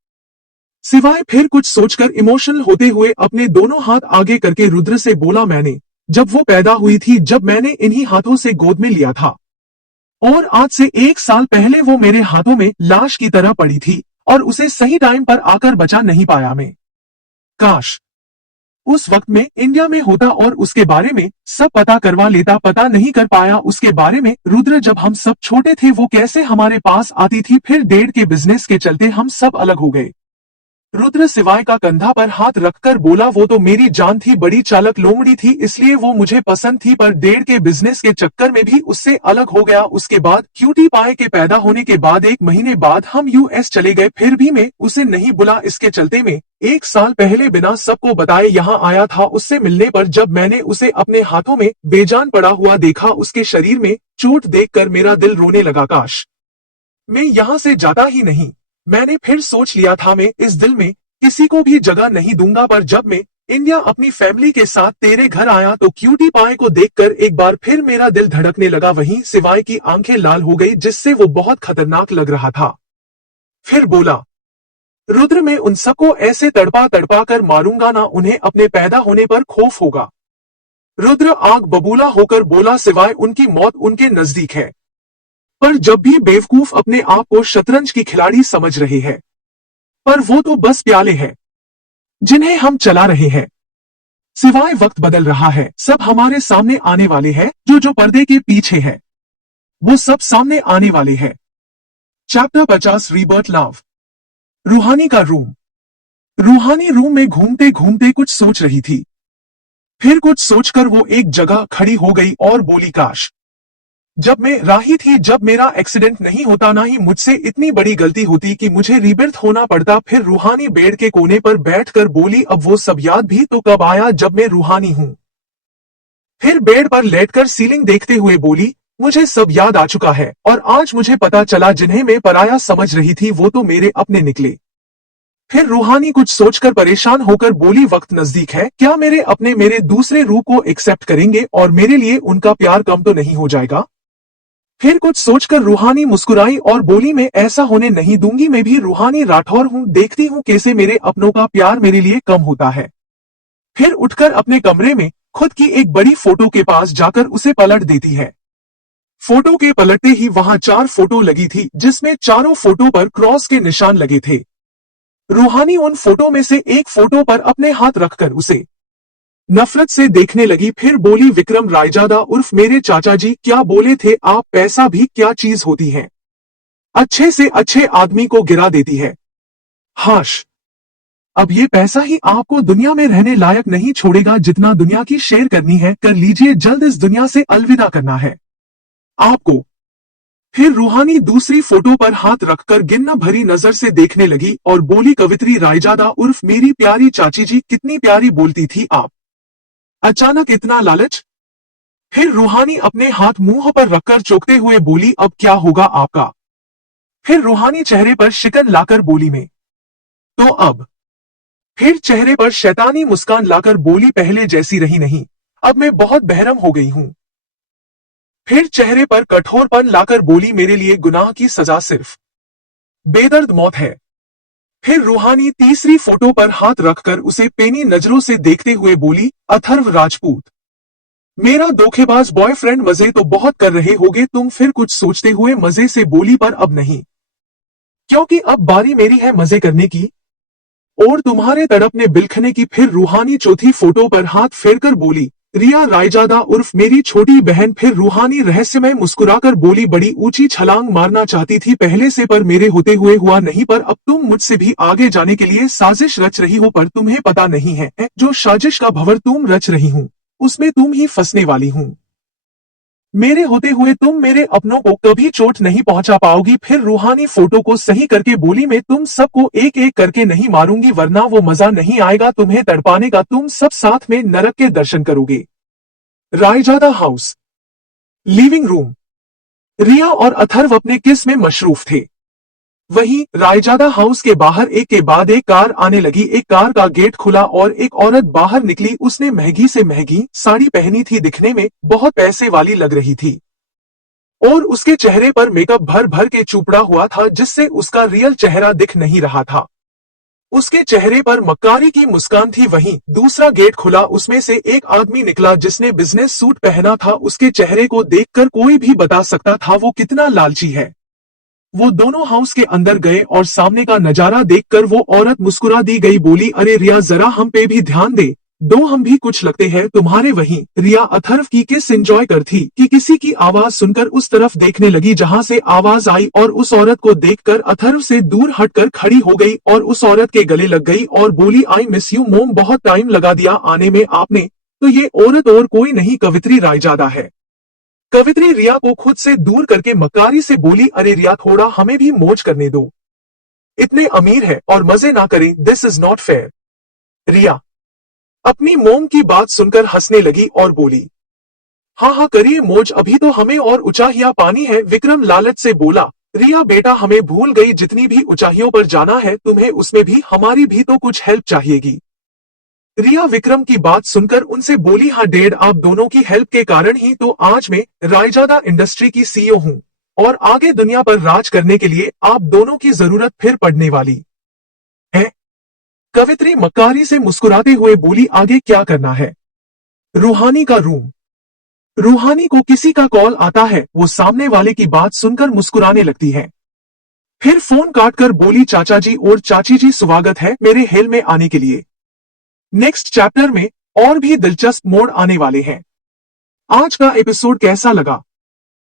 सिवाय फिर कुछ सोचकर इमोशनल होते हुए अपने दोनों हाथ आगे करके रुद्र से बोला, मैंने जब वो पैदा हुई थी, जब मैंने इन्हीं हाथों से गोद में लिया था और आज से 1 साल पहले वो मेरे हाथों में लाश की तरह पड़ी थी और उसे सही टाइम पर आकर बचा नहीं पाया मैं। काश उस वक्त में इंडिया में होता और उसके बारे में सब पता करवा लेता। पता नहीं कर पाया उसके बारे में। रुद्र जब हम सब छोटे थे वो कैसे हमारे पास आती थी, फिर डेढ़ के बिजनेस के चलते हम सब अलग हो गए। रुद्र सिवाय का कंधा पर हाथ रखकर बोला, वो तो मेरी जान थी, बड़ी चालक लोमड़ी थी, इसलिए वो मुझे पसंद थी, पर डेढ़ के बिजनेस के चक्कर में भी उससे अलग हो गया। उसके बाद क्यूटी पाए के पैदा होने के बाद 1 महीने बाद हम यूएस चले गए, फिर भी मैं उसे नहीं बुला। इसके चलते में 1 साल पहले बिना सबको बताए यहाँ आया था। उससे मिलने पर जब मैंने उसे अपने हाथों में बेजान पड़ा हुआ देखा, उसके शरीर में चोट देखकर मेरा दिल रोने लगा। काश मैं यहाँ से जाता ही नहीं। मैंने फिर सोच लिया था मैं इस दिल में किसी को भी जगह नहीं दूंगा, पर जब मैं इंडिया अपनी फैमिली के साथ तेरे घर आया तो क्यूटी पाए को देखकर एक बार फिर मेरा दिल धड़कने लगा। वहीं सिवाय की आंखें लाल हो गई जिससे वो बहुत खतरनाक लग रहा था। फिर बोला, रुद्र, मैं उन सबको ऐसे तड़पा तड़पा कर मारूंगा ना उन्हें अपने पैदा होने पर खौफ होगा। रुद्र आग बबूला होकर बोला, सिवाय उनकी मौत उनके नजदीक है। पर जब भी बेवकूफ अपने आप को शतरंज की खिलाड़ी समझ रहे हैं, पर वो तो बस प्याले हैं जिन्हें हम चला रहे हैं। सिवाय वक्त बदल रहा है, सब हमारे सामने आने वाले हैं। जो जो पर्दे के पीछे है वो सब सामने आने वाले हैं। Chapter 50 rebirth love. रूहानी का रूम। रूहानी रूम में घूमते घूमते कुछ सोच रही थी। फिर कुछ सोचकर वो एक जगह खड़ी हो गई और बोली, काश जब मैं राही थी, जब मेरा एक्सीडेंट नहीं होता, ना ही मुझसे इतनी बड़ी गलती होती कि मुझे रीबर्थ होना पड़ता। फिर रूहानी बेड के कोने पर बैठकर बोली, अब वो सब याद भी तो कब आया जब मैं रूहानी हूं। फिर बेड पर लेटकर सीलिंग देखते हुए बोली, मुझे सब याद आ चुका है और आज मुझे पता चला जिन्हें मैं पराया समझ रही थी वो तो मेरे अपने निकले। फिर रूहानी कुछ सोचकर परेशान होकर बोली, वक्त नजदीक है, क्या मेरे अपने मेरे दूसरे रूह को एक्सेप्ट करेंगे और मेरे लिए उनका प्यार कम तो नहीं हो जाएगा। फिर कुछ सोचकर रूहानी मुस्कुराई और बोली, मैं ऐसा होने नहीं दूंगी। मैं भी रूहानी राठौर हूं, देखती हूं कैसे मेरे अपनों का प्यार मेरे लिए कम होता है। फिर उठकर अपने कमरे में खुद की एक बड़ी फोटो के पास जाकर उसे पलट देती है। फोटो के पलटते ही वहां 4 फोटो लगी थी, जिसमें चारों फोटो पर क्रॉस के निशान लगे थे। रूहानी उन फोटो में से एक फोटो पर अपने हाथ रखकर उसे नफरत से देखने लगी। फिर बोली, विक्रम रायजादा उर्फ मेरे चाचा जी, क्या बोले थे आप, पैसा भी क्या चीज होती है, अच्छे से अच्छे आदमी को गिरा देती है। हाश, अब ये पैसा ही आपको दुनिया में रहने लायक नहीं छोड़ेगा। जितना दुनिया की शेयर करनी है कर लीजिए, जल्द इस दुनिया से अलविदा करना है आपको। फिर रूहानी दूसरी फोटो पर हाथ रखकर गिन्न भरी नजर से देखने लगी और बोली, कवित्री रायजादा उर्फ मेरी प्यारी चाची जी, कितनी प्यारी बोलती थी आप, अचानक इतना लालच। फिर रूहानी अपने हाथ मुंह पर रखकर चौंकते हुए बोली, अब क्या होगा आपका। फिर रूहानी चेहरे पर शिकन लाकर बोली, मैं तो अब। फिर चेहरे पर शैतानी मुस्कान लाकर बोली, पहले जैसी रही नहीं, अब मैं बहुत बेहरम हो गई हूं। फिर चेहरे पर कठोरपन लाकर बोली, मेरे लिए गुनाह की सजा सिर्फ बेदर्द मौत है। फिर रूहानी तीसरी फोटो पर हाथ रखकर उसे पेनी नजरों से देखते हुए बोली, अथर्व राजपूत मेरा धोखेबाज बॉयफ्रेंड, मजे तो बहुत कर रहे होगे तुम। फिर कुछ सोचते हुए मजे से बोली, पर अब नहीं, क्योंकि अब बारी मेरी है मजे करने की और तुम्हारे तड़पने बिलखने की। फिर रूहानी चौथी फोटो पर हाथ फेरकर बोली, रिया रायजादा उर्फ मेरी छोटी बहन। फिर रूहानी रहस्यमय मुस्कुराकर बोली, बड़ी ऊंची छलांग मारना चाहती थी पहले से, पर मेरे होते हुए हुआ नहीं। पर अब तुम मुझसे भी आगे जाने के लिए साजिश रच रही हो, पर तुम्हें पता नहीं है जो साजिश का भंवर तुम रच रही हूं उसमें तुम ही फंसने वाली हूं। मेरे होते हुए तुम मेरे अपनों को कभी चोट नहीं पहुंचा पाओगी। फिर रूहानी फोटो को सही करके बोली, मैं तुम सबको एक एक करके नहीं मारूंगी, वरना वो मजा नहीं आएगा तुम्हें तड़पाने का, तुम सब साथ में नरक के दर्शन करोगे। Raizada house. Living room. Riya और अथर्व अपने किस में मशरूफ थे। वहीं रायजादा हाउस के बाहर एक के बाद एक कार आने लगी। एक कार का गेट खुला और एक औरत बाहर निकली। उसने महंगी से महंगी साड़ी पहनी थी, दिखने में बहुत पैसे वाली लग रही थी और उसके चेहरे पर मेकअप भर भर के चूपड़ा हुआ था, जिससे उसका रियल चेहरा दिख नहीं रहा था। उसके चेहरे पर मक्कारी की मुस्कान थी। वहीं दूसरा गेट खुला, उसमें से एक आदमी निकला जिसने बिजनेस सूट पहना था। उसके चेहरे को देखकर कोई भी बता सकता था वो कितना लालची है। वो दोनों हाउस के अंदर गए और सामने का नजारा देखकर वो औरत मुस्कुरा दी गई, बोली, अरे रिया जरा हम पे भी ध्यान दे दो, हम भी कुछ लगते हैं तुम्हारे। वहीं रिया अथर्व की किस एंजॉय कर थी कि किसी की आवाज सुनकर उस तरफ देखने लगी जहां से आवाज आई और उस औरत को देखकर अथर्व से दूर हटकर खड़ी हो गई और उस औरत के गले लग गई और बोली, आई मिस यू मोम, बहुत टाइम लगा दिया आने में आपने। तो ये औरत और कोई नहीं, कवित्री रायजादा है। कवित्री रिया को खुद से दूर करके मक्कारी से बोली, अरे रिया थोड़ा हमें भी मौज करने दो, इतने अमीर है और मजे ना करें, दिस इज नॉट फेयर। रिया अपनी मोम की बात सुनकर हंसने लगी और बोली, हाँ हाँ करिए मौज, अभी तो हमें और ऊंचाइयां पानी है। विक्रम लालच से बोला, रिया बेटा हमें भूल गई, जितनी भी ऊंचाइयों पर जाना है तुम्हें उसमें भी हमारी भी तो कुछ हेल्प चाहिएगी। रिया विक्रम की बात सुनकर उनसे बोली, हाँ डैड, आप दोनों की हेल्प के कारण ही तो आज मैं रायजादा इंडस्ट्री की सीईओ हूँ और आगे दुनिया पर राज करने के लिए आप दोनों की जरूरत फिर पड़ने वाली। कवित्री मक्कारी से मुस्कुराते हुए बोली, आगे क्या करना है? रूहानी का रूम। रूहानी को किसी का कॉल आता है। वो सामने वाले की बात सुनकर मुस्कुराने लगती है, फिर फोन काटकर बोली, चाचा जी और चाची जी, स्वागत है मेरे हेल में आने के लिए। नेक्स्ट चैप्टर में और भी दिलचस्प मोड़ आने वाले हैं। आज का एपिसोड कैसा लगा